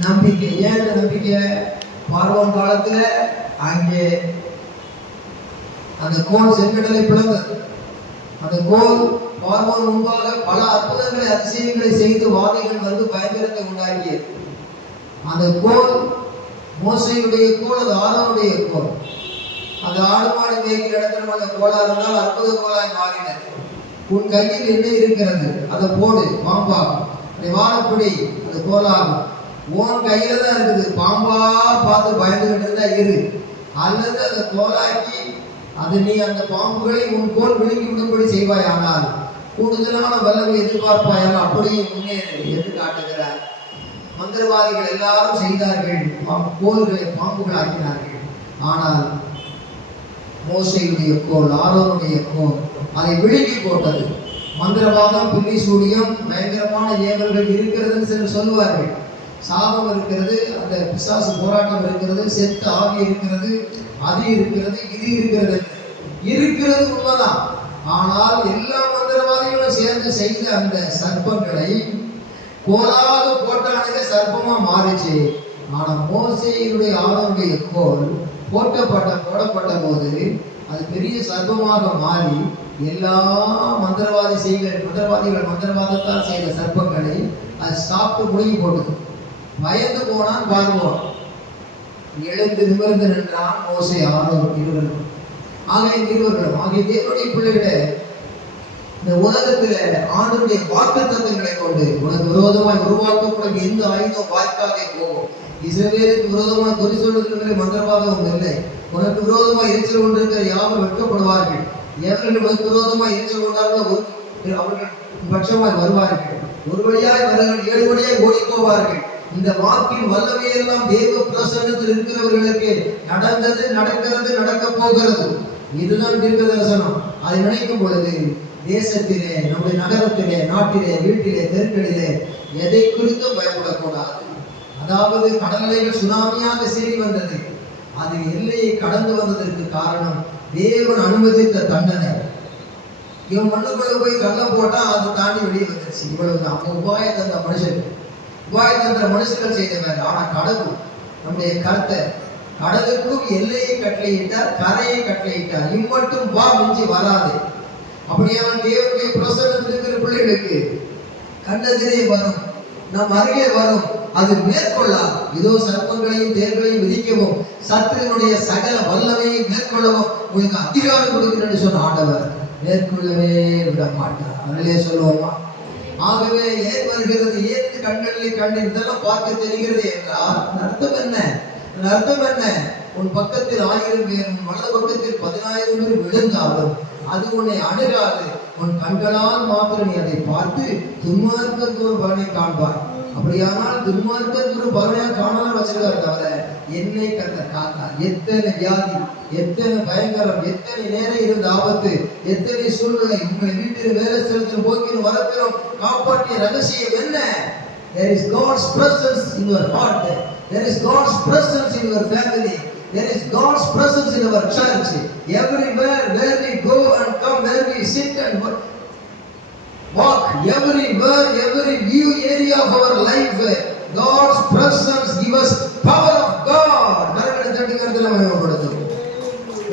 நம்பிக்கை. ஏன் நம்பிக்கை? பார்வோன் காலத்துல அங்கே அந்த கோல் செங்கடலை பிளந்தது. அந்த கோல் பார்வோன் முன்பாக பல அற்புதங்களை, அதிசயங்களை செய்து வாதைகள் வந்து பயங்கரத்தை உண்டாக்கியது. அந்த கோல் மோசையுடைய கோல், அது ஆரோனுடைய கோல். அந்த ஆடு மாடு மேய்க்கிற இடத்துல அந்த கோலா இருந்தால் அற்புத கோலாய் மாறினது. உன் கையில் என்ன இருக்கிறது அதை போடு, பாம்பாகும். அதை வாழப்படி, அது கோலாகும். உன் கையில தான் இருக்குது, பாம்பா பார்த்து பயந்துகிட்டு இருந்தா இரு. அல்லது அதை கோலாக்கி அது நீ அந்த பாம்புகளை உன் கோல் விழுங்கி விடும்படி செய்வாய். ஆனால் கூடுதலான வல்லமை எதிர்பார்ப்பாயாக அப்படியே முன்னேறு என்று காட்டுகிறார். மந்திரவாதிகள் எல்லாரும் செய்தார்கள், கோல்களை பாம்புகள் ஆக்கினார்கள். ஆனால் மோசையுடைய கோல், ஆரோனுடைய கோல் அதை விழுங்கி போட்டது. மந்திரவாதம், பில்லி சூனியம், பயங்கரமான ஏவல்கள் இருக்கிறதுன்னு சிலர் சொல்லுவார்கள். சாபம் இருக்கிறது, அந்த பிசாசு போராட்டம் இருக்கிறது, செத்த ஆவி இருக்கிறது, அது இருக்கிறது, இது இருக்கிறது உண்மைதான். ஆனால் எல்லா மந்திரவாதிகளும் சேர்ந்து செய்த அந்த சர்ப்பங்களை கோலாக போட்டானுங்க, சர்ப்பமா மாறிச்சு. ஆனா மோசேயினுடைய ஆரோனுடைய கோல் போடப்பட்ட போது அது பெரிய சர்ப்பமாக மாறி எல்லா மந்திரவாதத்தால் செய்த சர்ப்பங்களை அது சாப்பிட்டு முழுகி போட்டது. பயந்து போனான் பார்வோன். எழுந்து நிமிர்ந்து நின்றான் மோசே, ஆரோன் இருவரும். ஆகிய தேவனுடைய பிள்ளைகளே, இந்த உலகத்துல ஆண்டவருடைய வாக்குத்தத்தங்களை கொண்டு உனக்கு விரோதமாய் உருவாக்கப்படும் எந்த ஆயுதம் வாய்க்காதே போகும். இஸ்ரவேலுக்கு விரோதமாக குறி சொல்வதற்கு மந்திரவாதம் இல்லை. உனக்கு விரோதமாய் எரிச்சல் கொண்டிருக்கிற யாரும் வெட்கப்படுவார்கள். எவர்கள் உனக்கு விரோதமாய் எரிச்சல் கொண்டார்களோ அவர்கள் பட்சமாய் வருவார்கள். ஒரு வழியாய் வருவார்கள், 7 வழியாய் ஓடி போவார்கள். இந்த வாக்கின் வல்லமையெல்லாம் தேவ பிரசன்னத்தில் இருக்கிறவர்களுக்கு நடந்தது, நடக்கிறது, நடக்க போகிறது. இதுதான் தீர்க்க தரிசனம். அதை நினைக்கும் பொழுது தேசத்திலே, நம்முடைய நகரத்திலே, நாட்டிலே, வீட்டிலே, தெருக்களிலே எதை குறித்தும் பயப்படக்கூடாது. அதாவது கடலைகள் சுனாமியாக சீறி வந்தது. அது எல்லையை கடந்து வந்ததற்கு காரணம் தேவன் அனுமதித்த தண்டனை. இவன் மண்ணுக்குள்ள போய் கள்ளம் போட்டா அதை தாண்டி வெளியே வந்துருச்சு. இவ்வளவுதான். அப்போ உபாயத்தந்திர மனுஷர்கள் செய்த வேலை. ஆனா கடவுள் நம்முடைய கருத்தை கடலுக்கும் எல்லையை கட்டளையிட்டார், கரையை கட்டளையிட்டார். இம்மட்டும் வா, மிஞ்சி வராது. அப்படியான தேவனுடைய பிரசன்னத்தில் இருக்கிற பிள்ளைகளுக்கு கண்டதிலே வரும், நம் அருகே வரும், அது மேற்கொள்ளாது. இதோ சர்ப்பங்களையும் தேர்களையும் விதிக்கவும் சத்துருவினுடைய சகல வல்லமையை மேற்கொள்ளவும் உங்களுக்கு அதிகாரம் கொடுக்கிறேன்னு சொன்ன ஆண்டவர் மேற்கொள்ளவே விட மாட்டார். அதிலே சொல்லுவோமா? ஆகவே ஏன் வருகிறது, ஏன் கண்களிலே கண்டு இதெல்லாம் பார்க்க தெரிகிறது என்றால் அர்த்தம் என்ன? அர்த்தம் என்ன? உன் பக்கத்தில் 1000 பேர், உன் வலது பக்கத்தில் 10000 பேர் விழுந்தாலும் அது உன்னை அணுகாது. உன் கண்களால் மாத்திரம் நீ அதை பார்த்து துன்மார்க்கத்துவ பலனை காண்பார். அப்படியானால் துன்மார்க்கர் பகலையா காணாமல் வச்சிருக்காரு தவிர என்னை கர்த்தர் காத்தார். எத்தனை வியாதி, எத்தனை பயங்கரம், எத்தனை நேரம் இருந்த ஆபத்து, எத்தனை சூழ்நிலை உங்களை வீட்டில் வேலை செலுத்தின போக்கிலும் வரத்திலும் காப்பாற்றிய ரகசியம் என்ன? There is God's presence in your heart. There is God's presence in your family. There is God's presence in our church. Everywhere where we go and come, where we sit and walk, everywhere, every view area of our life, God's presence give us power of God. கரங்களை தட்டி கருத்துல மகிமைப்படுத்தும்.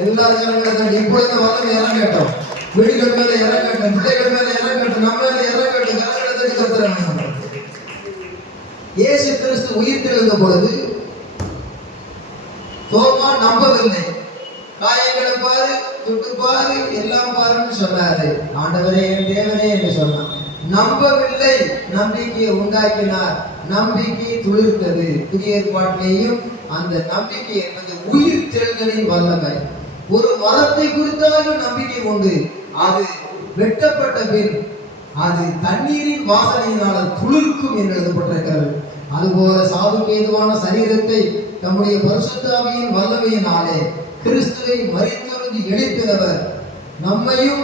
எல்லாரும் கரங்களை தட்டி இப்பொழுது வல்லமை இறங்கட்டும். வீடுகள் மேல இறங்கட்டும், பிள்ளைகள் மேல இறங்கட்டும், நம்ம மேல இறங்கட்டும். கரங்களை தட்டி கருத்துல மகிமைப்படுத்தும். இயேசு கிறிஸ்து உயிர்த்தெழுந்த பொழுது தோமா நம்பவில்லை. காயங்களை பாரு, தொட்டு பாரு, எல்லாம் பாருன்னு சொன்னாரு. ஆண்டவரே, என் தேவனே என்று சொன்னான். நம்பவில்லை, நம்பிக்கையை உண்டாக்கினார். நம்பிக்கை துளிர்த்தது. புதிய ஏற்பாட்டிலேயும் அந்த நம்பிக்கை என்பது உயிர்த்தெழுதலின் வல்லமை. ஒரு மரத்தை குறித்தாக நம்பிக்கை உண்டு. அது வெட்டப்பட்ட பின் அது தண்ணீரின் வாசனையினால் துளிர்க்கும் என்று எழுதப்பட்டிருக்கிறது. அதுபோல சாவுக்கு ஏதுவான சரீரத்தை நம்முடைய பரிசுத்த ஆவியின் வல்லமையினாலே கிறிஸ்துவை மரித்தொழுந்து எழுப்பினவர் நம்மையும்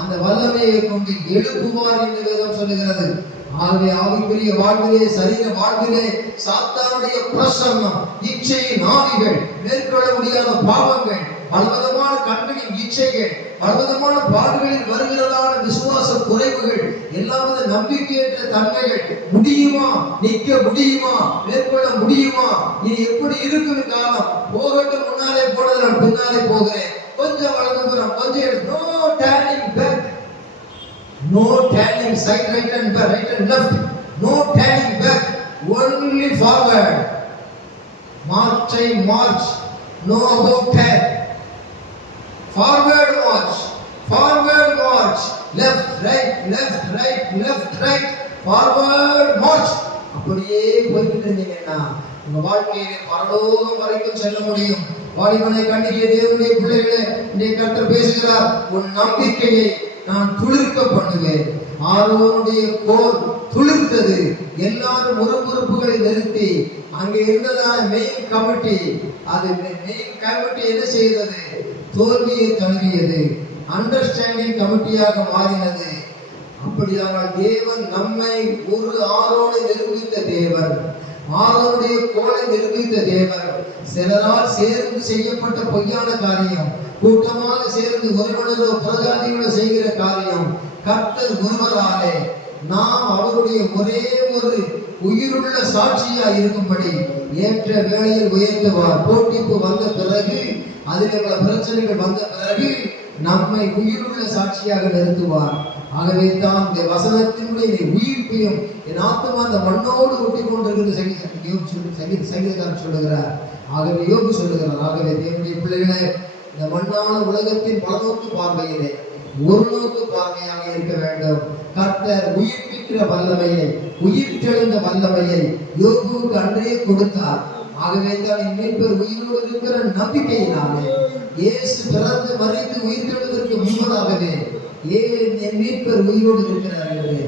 அந்த வல்லமையை கொண்டு எழுப்புவார் என்று வேதம் சொல்லுகிறது. ஆகவே ஆவிக்குரிய வாழ்விலே, சரீர வாழ்விலே சாத்தானுடைய பிரசன்னம், இச்சையின் ஆவிகள், மேற்கொள்ள முடியாத பாவங்கள், பலவிதமான கண்களின் இச்சைகள், பலவிதமான பாடுகளில் வருகிறதான விசுவாச குறைவுகள், எல்லாவித நம்பிக்கையற்ற தன்மைகள், முடியுமா, நிற்க முடியுமா, மேற்கொள்ள முடியுமா, இனி எப்படி இருக்கும் காலம், போகட்டும், முன்னாலே போனது நான் பின்னாலே போகிறேன், கொஞ்சம் வளர்ந்து போறோம், கொஞ்சம் no turning back, no turning side, right and left, no turning back, only forward. March, no about turn. Forward march, left right, forward march. அப்படியே போய்கிட்டு இருந்தீங்கன்னா உங்க வாழ்க்கையிலே பரலோகம் வரைக்கும் செல்ல முடியும். வாலிபனை கண்டிக்கிற தேவனுடைய பிள்ளைகளே, இன்றைக்கு கர்த்தர் பேசுகிறார், உன் நம்பிக்கையை நான் துளிர்க்க பண்ணுவேன். ஆரோனுடைய கோல் துளிர்த்தது. எல்லாரும் முறுமுறுப்புகளை நிறுத்தி அங்கே இருந்ததான மெயின் கமிட்டி, அது மெயின் கமிட்டி என்ன செய்தது? தோல்வியை தழுவியது. அண்டர்ஸ்டாண்டிங் கமிட்டியாக மாறினது. அப்படியானால் தேவன் நம்மை ஒரு ஆரோனை நிரூபித்த தேவன், ஆரோனுடைய கோலை நிரூபித்த தேவன். சிலரால் சேர்ந்து செய்யப்பட்ட பொய்யான காரியம், கூட்டமாக சேர்ந்து ஒருவனோ பிரஜாதிகளோ செய்கிற காரியம், கர்த்தர் ஒருவராலே நாம் அவருடைய ஒரே ஒரு உயிருள்ள சாட்சியா இருக்கும்படி ஏற்ற வேளையில் உயர்த்துவார். போட்டிப்பு வந்த பிறகு, அதில் உள்ள பிரச்சனைகள் வந்த பிறகு நம்மை உயிருள்ள சாட்சியாக நிறுத்துவார். ஆகவே தான் இந்த வசனத்தினுடைய உயிர்ப்பையும் என் ஆத்மா அந்த மண்ணோடு ஒட்டி கொண்டிருக்கிறது சங்கீதக்காரன் சொல்லுகிறார். ஆகவே யோபு சொல்லுகிறார். ஆகவே தேவனுடைய பிள்ளைகளே, இந்த மண்ணான உலகத்தின் பலநோக்கு பார்வையிலே ஒரு நோக்கு பார்வையாக இருக்க வேண்டும். கர்த்தர் உயிர்ப்பிக்கிற வல்லமையை, உயிர்த்தெழுந்த வல்லமையை யோபுவுக்கு அன்றே கொடுத்தார். ஆகவே தான் மீட்பர் உயிரோடு இருக்கிற நம்பிக்கையினாலே, இயேசு பிறந்து மரித்து உயிர்த்தெழுவதற்கு முன்பதாகவே என் மீட்பர் உயிரோடு இருக்கிறார்களே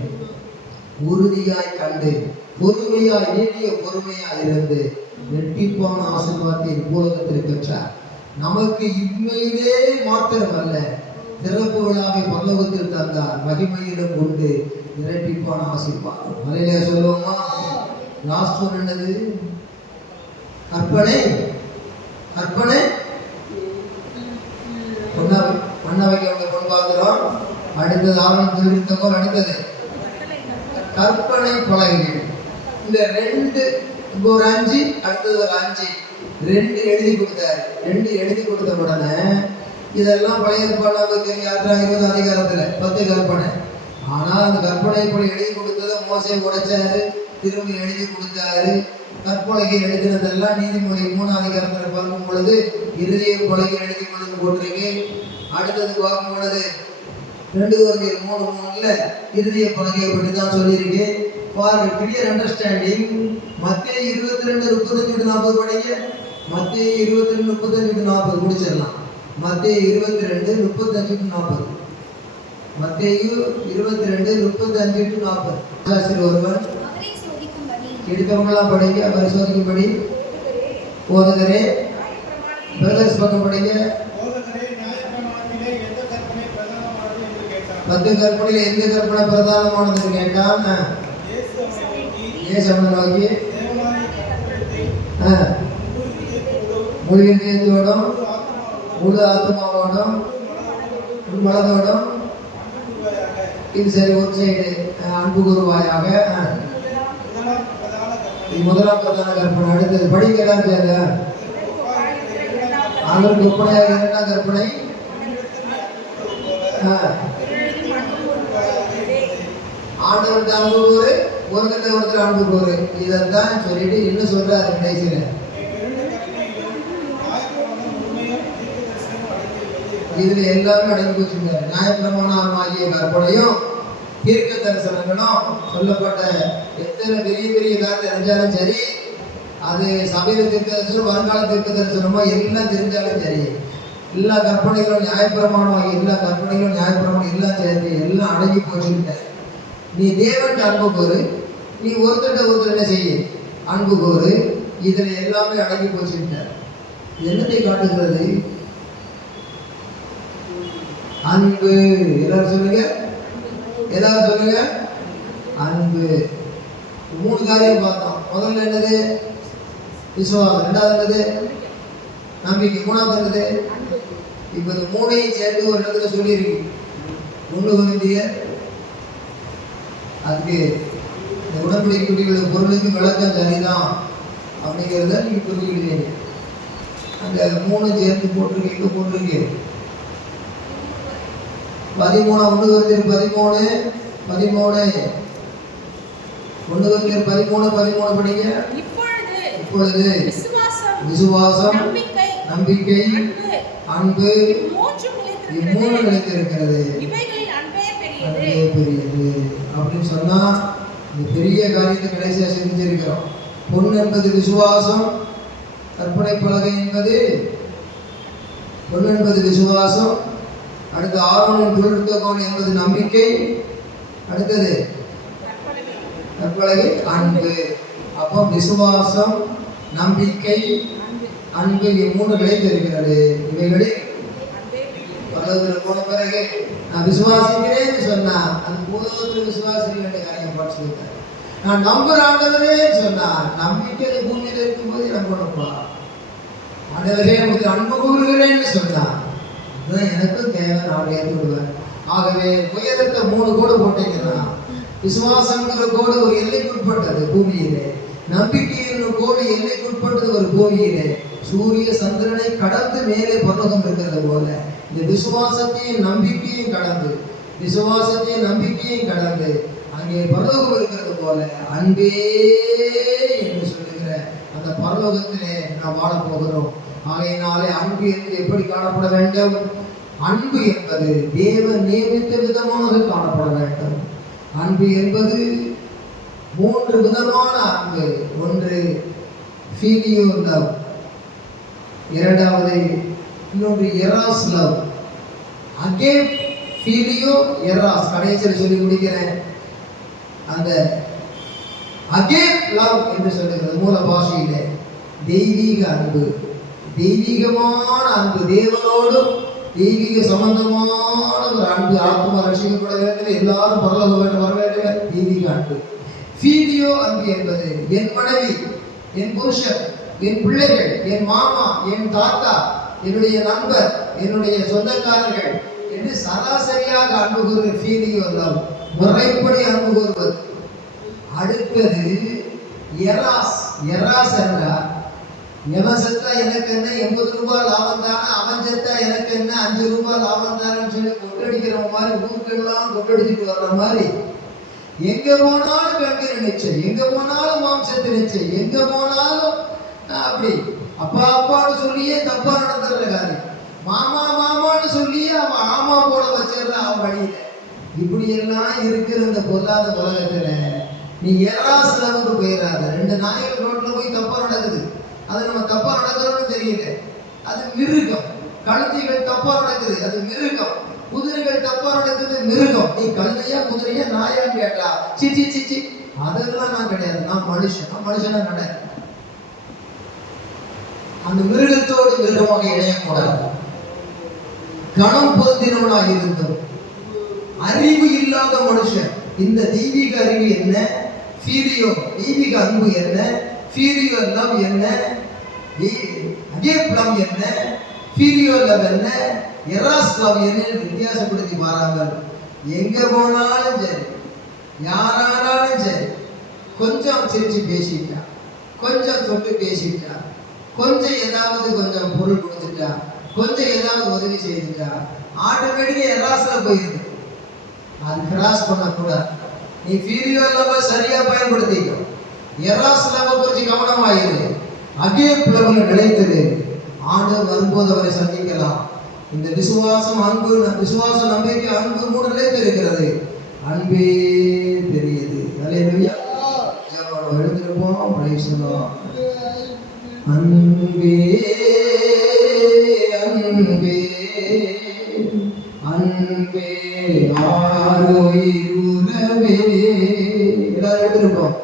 உறுதியாய் கண்டு, பொறுமையாய், நீடிய பொறுமையாய் இருந்து இரட்டிப்பான ஆசீர்வாதத்தை உலகத்தில் பெற்றார். நமக்கு இன்மையிலே மாத்திரமல்ல, திறப்பு விழாவை பரலோகத்தில் தந்தார். மகிமையிலும் உண்டு இரட்டிப்பான ஆசீர்வாதம். மலையிலே சொல்லுவோமா? லாஸ்ட் ஒன் என்னது? கற்பனை பண்ண வைக்க கொண்டாந்துரும். அடுத்தது ஆரம்பித்தோம். அடுத்தது கற்பனை பலகைகள். இந்த ரெண்டு, ஒரு 5, அடுத்தது ஒரு 5, 2 எழுதி கொடுத்தாரு. 2 எழுதி கொடுத்த உடனே இதெல்லாம் பழைய ஏற்பாடு தெரியும். 20 அதிகாரத்துல 10 கற்பனை. ஆனா அந்த கற்பனை இப்படி எழுதி கொடுத்ததை மோசே உடைச்சாரு, திரும்பி எழுதி கொடுத்தாரு. கற்பலகை எழுதினதெல்லாம் நீதிமொழி 3 அதிகாரத்துல பார்க்கும் பொழுது இருதய பலகை எழுதி கொடுத்து போட்டிருக்கு. அடுத்தது பார்க்கும் பொழுது 2 Corinthians 3:3 இருதய பலகையை பற்றி தான் சொல்லியிருக்கு. ஃபார் கிளியர் அண்டர்ஸ்டாண்டிங் மத்தேயு 22:35-40 படிங்க. மத்தேயு 22:35-40 முடிச்சிடலாம். மத்தேயு 22:35-40. மத்தேயு 22:35-40. ஒருவன் எடுத்தவங்களாம் படிங்க, பரிசோதிக்கும்படி. போதகரே, பிரதர்ஸ் பக்கம் படிங்க. 10 கற்பனையில் எந்த கற்பனை பிரதானமானது கேட்டால், இயேசு அவனை நோக்கி முழு இதயத்தோடும் முழு ஆத்மாவோடும் மனதோடும், இது சரி, ஒரு சைடு அன்பு கூறுவாயாக. இது முதலாம் பிரதான கற்பனை. அடுத்தது படிக்கலாம் சேரு. ஆண்டவருக்கு ஒப்பனையாக இரண்டாம் கற்பனை, ஆண்டவருக்கு அன்பு கூறு, ஒருத்தர் அன்பு கூறு. இதைத்தான் சொல்லிட்டு இன்னும் சொல்றாரு கடைசியில, இதுல எல்லாரும் அடங்கி போச்சுங்க. நியாயப்பிரமாணமாகிய கற்பனையும் தீர்க்க தரிசனங்களும் சொல்லப்பட்ட எத்தனை பெரிய பெரிய காரியத்தை தெரிஞ்சாலும் சரி, அது சபையில தீர்க்க தரிசனம், வருங்கால தீர்க்க தரிசனமோ எல்லாம் தெரிஞ்சாலும் சரி, எல்லா கற்பனைகளும் நியாயப்பிரமாணம், எல்லா கற்பனைகளும் நியாயப்பிரமாணம் எல்லாம் சேர்ந்து எல்லாம் அடங்கி போச்சுட்ட. நீ தேவன் அன்பு கூறு, நீ ஒருத்தர் என்ன செய்ய அன்பு கூறு, இதுல எல்லாமே அடங்கி போச்சுட்ட. என்னத்தை காட்டுகிறது? அன்பு. எல்லாரும் சொல்லுங்க, எல்லாரும் சொல்லுங்க, அன்பு. 3 காரியம் பார்த்தோம். முதல்ல என்னது? விசுவாசம். ரெண்டாவது என்னது? நம்பிக்கை. மூணாவது என்னது? இப்ப இந்த 3ஐயும் சேர்த்து ஒரு இடத்துல சொல்லியிருக்கு. 1 கொரிந்தியர், அதுக்கு இந்த உடன்படிக்கையுடைய பொருளுக்கு விளக்கம் சரிதான் அப்படிங்கிறத நீங்க புரிஞ்சுக்கிட்டீங்க. அந்த 3 சேர்த்து போட்டிருக்கீங்க. 13 1 கொரிந்தியர் 13 படிங்க. இப்பொழுது விசுவாசம், நம்பிக்கை, அன்பு, இம்மூணு நிலைத்திருக்கிறது. அன்பே பெரியது அப்படின்னு சொன்னா, இந்த பெரிய காரியத்தை கடைசியா செஞ்சிருக்கிறோம். பொன் என்பது விசுவாசம், கற்பனை பலகை என்பது பொன் என்பது விசுவாசம், அடுத்து ஆரோனின் தொழிற்கோள் என்பது நம்பிக்கை, அடுத்தது கற்பலகை அன்பு. அப்போ விசுவாசம், நம்பிக்கை, அன்பு இம்மூணு நிலைத்திருக்கிறது. இவைகளில் பரலோகத்தில் போன பிறகு நான் விசுவாசிக்கிறேன்னு சொன்னா, அது பூலோகத்தில் விசுவாசிக்க வேண்டிய காரியம் பார்த்து சொல்லிட்டார். நான் நம்புற ஆண்டவரே சொன்னா, நம்பிக்கை பூமியில இருக்கும்போது நம்பணும்ப்பா. ஆண்டவரே உங்களுக்கு அன்பு கூறுகிறேன்னு சொன்னா, எனக்கும் தேவை, நான் ஏற்றுவிடுவேன். ஆகவே உயரத்தை 3 கோடு போட்டீங்கன்னா, விசுவாசங்கிற கோடு ஒரு எல்லைக்குட்பட்டது பூமியிலே, நம்பிக்கை என்னும் கோடு எல்லைக்குட்பட்டது ஒரு பூமியிலே, சூரிய சந்திரனை கடந்து மேலே பரலோகம் இருக்கிறது போல, இந்த விசுவாசத்தையும் நம்பிக்கையும் கடந்து, விசுவாசத்தையும் நம்பிக்கையும் கடந்து அங்கே பரலோகம் இருக்கிறது போல, அன்பே என்று சொல்லுகிற அந்த பரலோகத்திலே நாம் வாழ போகிறோம். ஆகையினாலே அன்பு என்பது எப்படி காணப்பட வேண்டும்? அன்பு என்பது தேவன் நியமித்த விதமாக காணப்பட வேண்டும். அன்பு என்பது 3 விதமான அன்பு. ஒன்று ஃபீலியோ லவ், இரண்டாவது இன்னொன்று எராஸ் லவ். அகேப், ஃபீலியோ, எராஸ். கடைசியில் சொல்லி முடிக்கிறேன். அந்த அகேப் லவ் என்று சொல்லுகிறது மூல பாஷையிலே தெய்வீக அன்பு, தெய்வீகமான அன்பு, தேவனோடும் தெய்வீக சம்பந்தமான ஒரு அன்பு. ஆத்மா ரட்சிக்கப்பட வேண்டும், எல்லாரும் பரலோகம் வேண்டும், வர வேண்டும், தெய்வீக அன்பு. ஃபீலியோ அன்பு என்பது என் மனைவி, என் புருஷன், என் பிள்ளைகள், என் மாமா, என் தாத்தா, என்னுடைய நண்பர், என்னுடைய சொந்தக்காரர்கள் என்று சராசரியாக அன்பு கூறுகிற ஃபீலியோ லவ், முறைப்படி அன்பு கூறுவது. அடுத்தது எராஸ். எராஸ் என்றால், எவன் செத்தா எனக்கு என்ன, 80 ரூபாய் லாபம் தானே, அவன் செத்தா எனக்கு என்ன, 5 ரூபாய் லாபம் தானேன்னு சொல்லி கொட்டடிக்கிற மாதிரி, ஊருக்கெல்லாம் கொட்டடிச்சுட்டு வர்ற மாதிரி, எங்க போனாலும் கண்கிற நிச்சயம், எங்க போனாலும் மாம்சத்து நிச்சயம், எங்க போனாலும் அப்படி அப்பா அப்பான்னு சொல்லியே தப்பா நடந்துடுற காரியம், மாமா மாமான்னு சொல்லியே அவன் ஆமா போட வச்சிடுற அவன் வழியில. இப்படி எல்லாம் இருக்கிற இந்த பொருளாத உலகத்துல நீ எராஸ் லவுக்கு போயிடாத. 2 நாய்கள் ரோட்ல போய் தப்பா நடக்குது, அது நம்ம தப்பா நடக்கிறோம்னு தெரியல, அது மிருகம். கழுதைகள் தப்பா நடக்குது, அது மிருகம். குதிரைகள் தப்பா நடக்குது, மிருகம். நீ கழுதையா குதிரையா நாயான்னு கேட்டா சிச்சி சிச்சி அதெல்லாம் நான் கிடையாது, நான் மனுஷனா நட. அந்த மிருகத்தோடு மிருகமாக இணையக்கூடாது. கணம் பொருந்தினவனாக இருந்தோம். அறிவு இல்லாத மனுஷன். இந்த தெய்வீக அறிவு என்ன, ஃபீலியோ தெய்வீக அன்பு என்ன, ஃபீலியோ லவ் என்ன, அகேப் லவ் என்ன, ஃபீலியோ லவ் என்ன, எராஸ் லவ் என்ன வித்தியாசப்படுத்தி பாராமல் எங்க போனாலும் சரி, யாரானாலும் சரி, கொஞ்சம் சிரிச்சு பேசிட்டா, கொஞ்சம் தொட்டு பேசிட்டா, கொஞ்சம் ஏதாவது கொஞ்சம் பொருள் கொடுத்துட்டா, கொஞ்சம் ஏதாவது உதவி செய்துட்டா, ஆட்டோமேட்டிக்கா எராஸ்ல போயிருக்கு. அது கிராஸ் பண்ணக்கூடாது. நீ ஃபீலியோ லவ் சரியா பயன்படுத்திக்கோ. எராஸ் லவ் குறித்து கவனமாயிரு. அகேப் லவ்ல நிலைத்திரு. ஆண்டவர் வரும்போது அவரை சந்திக்கலாம். இந்த விசுவாசம், அன்பு, விசுவாசம், நம்பிக்கை, அன்பு மூணு நிலைத்திருக்கிறது. அன்பே பெரியது. அல்லேலூயா. ஜெபம் எழுந்திருப்போம். Praise the Lord. அன்பே அன்பே அன்பே ஆரோய் உறவே. எல்லாரும் எழுந்திருப்போம்.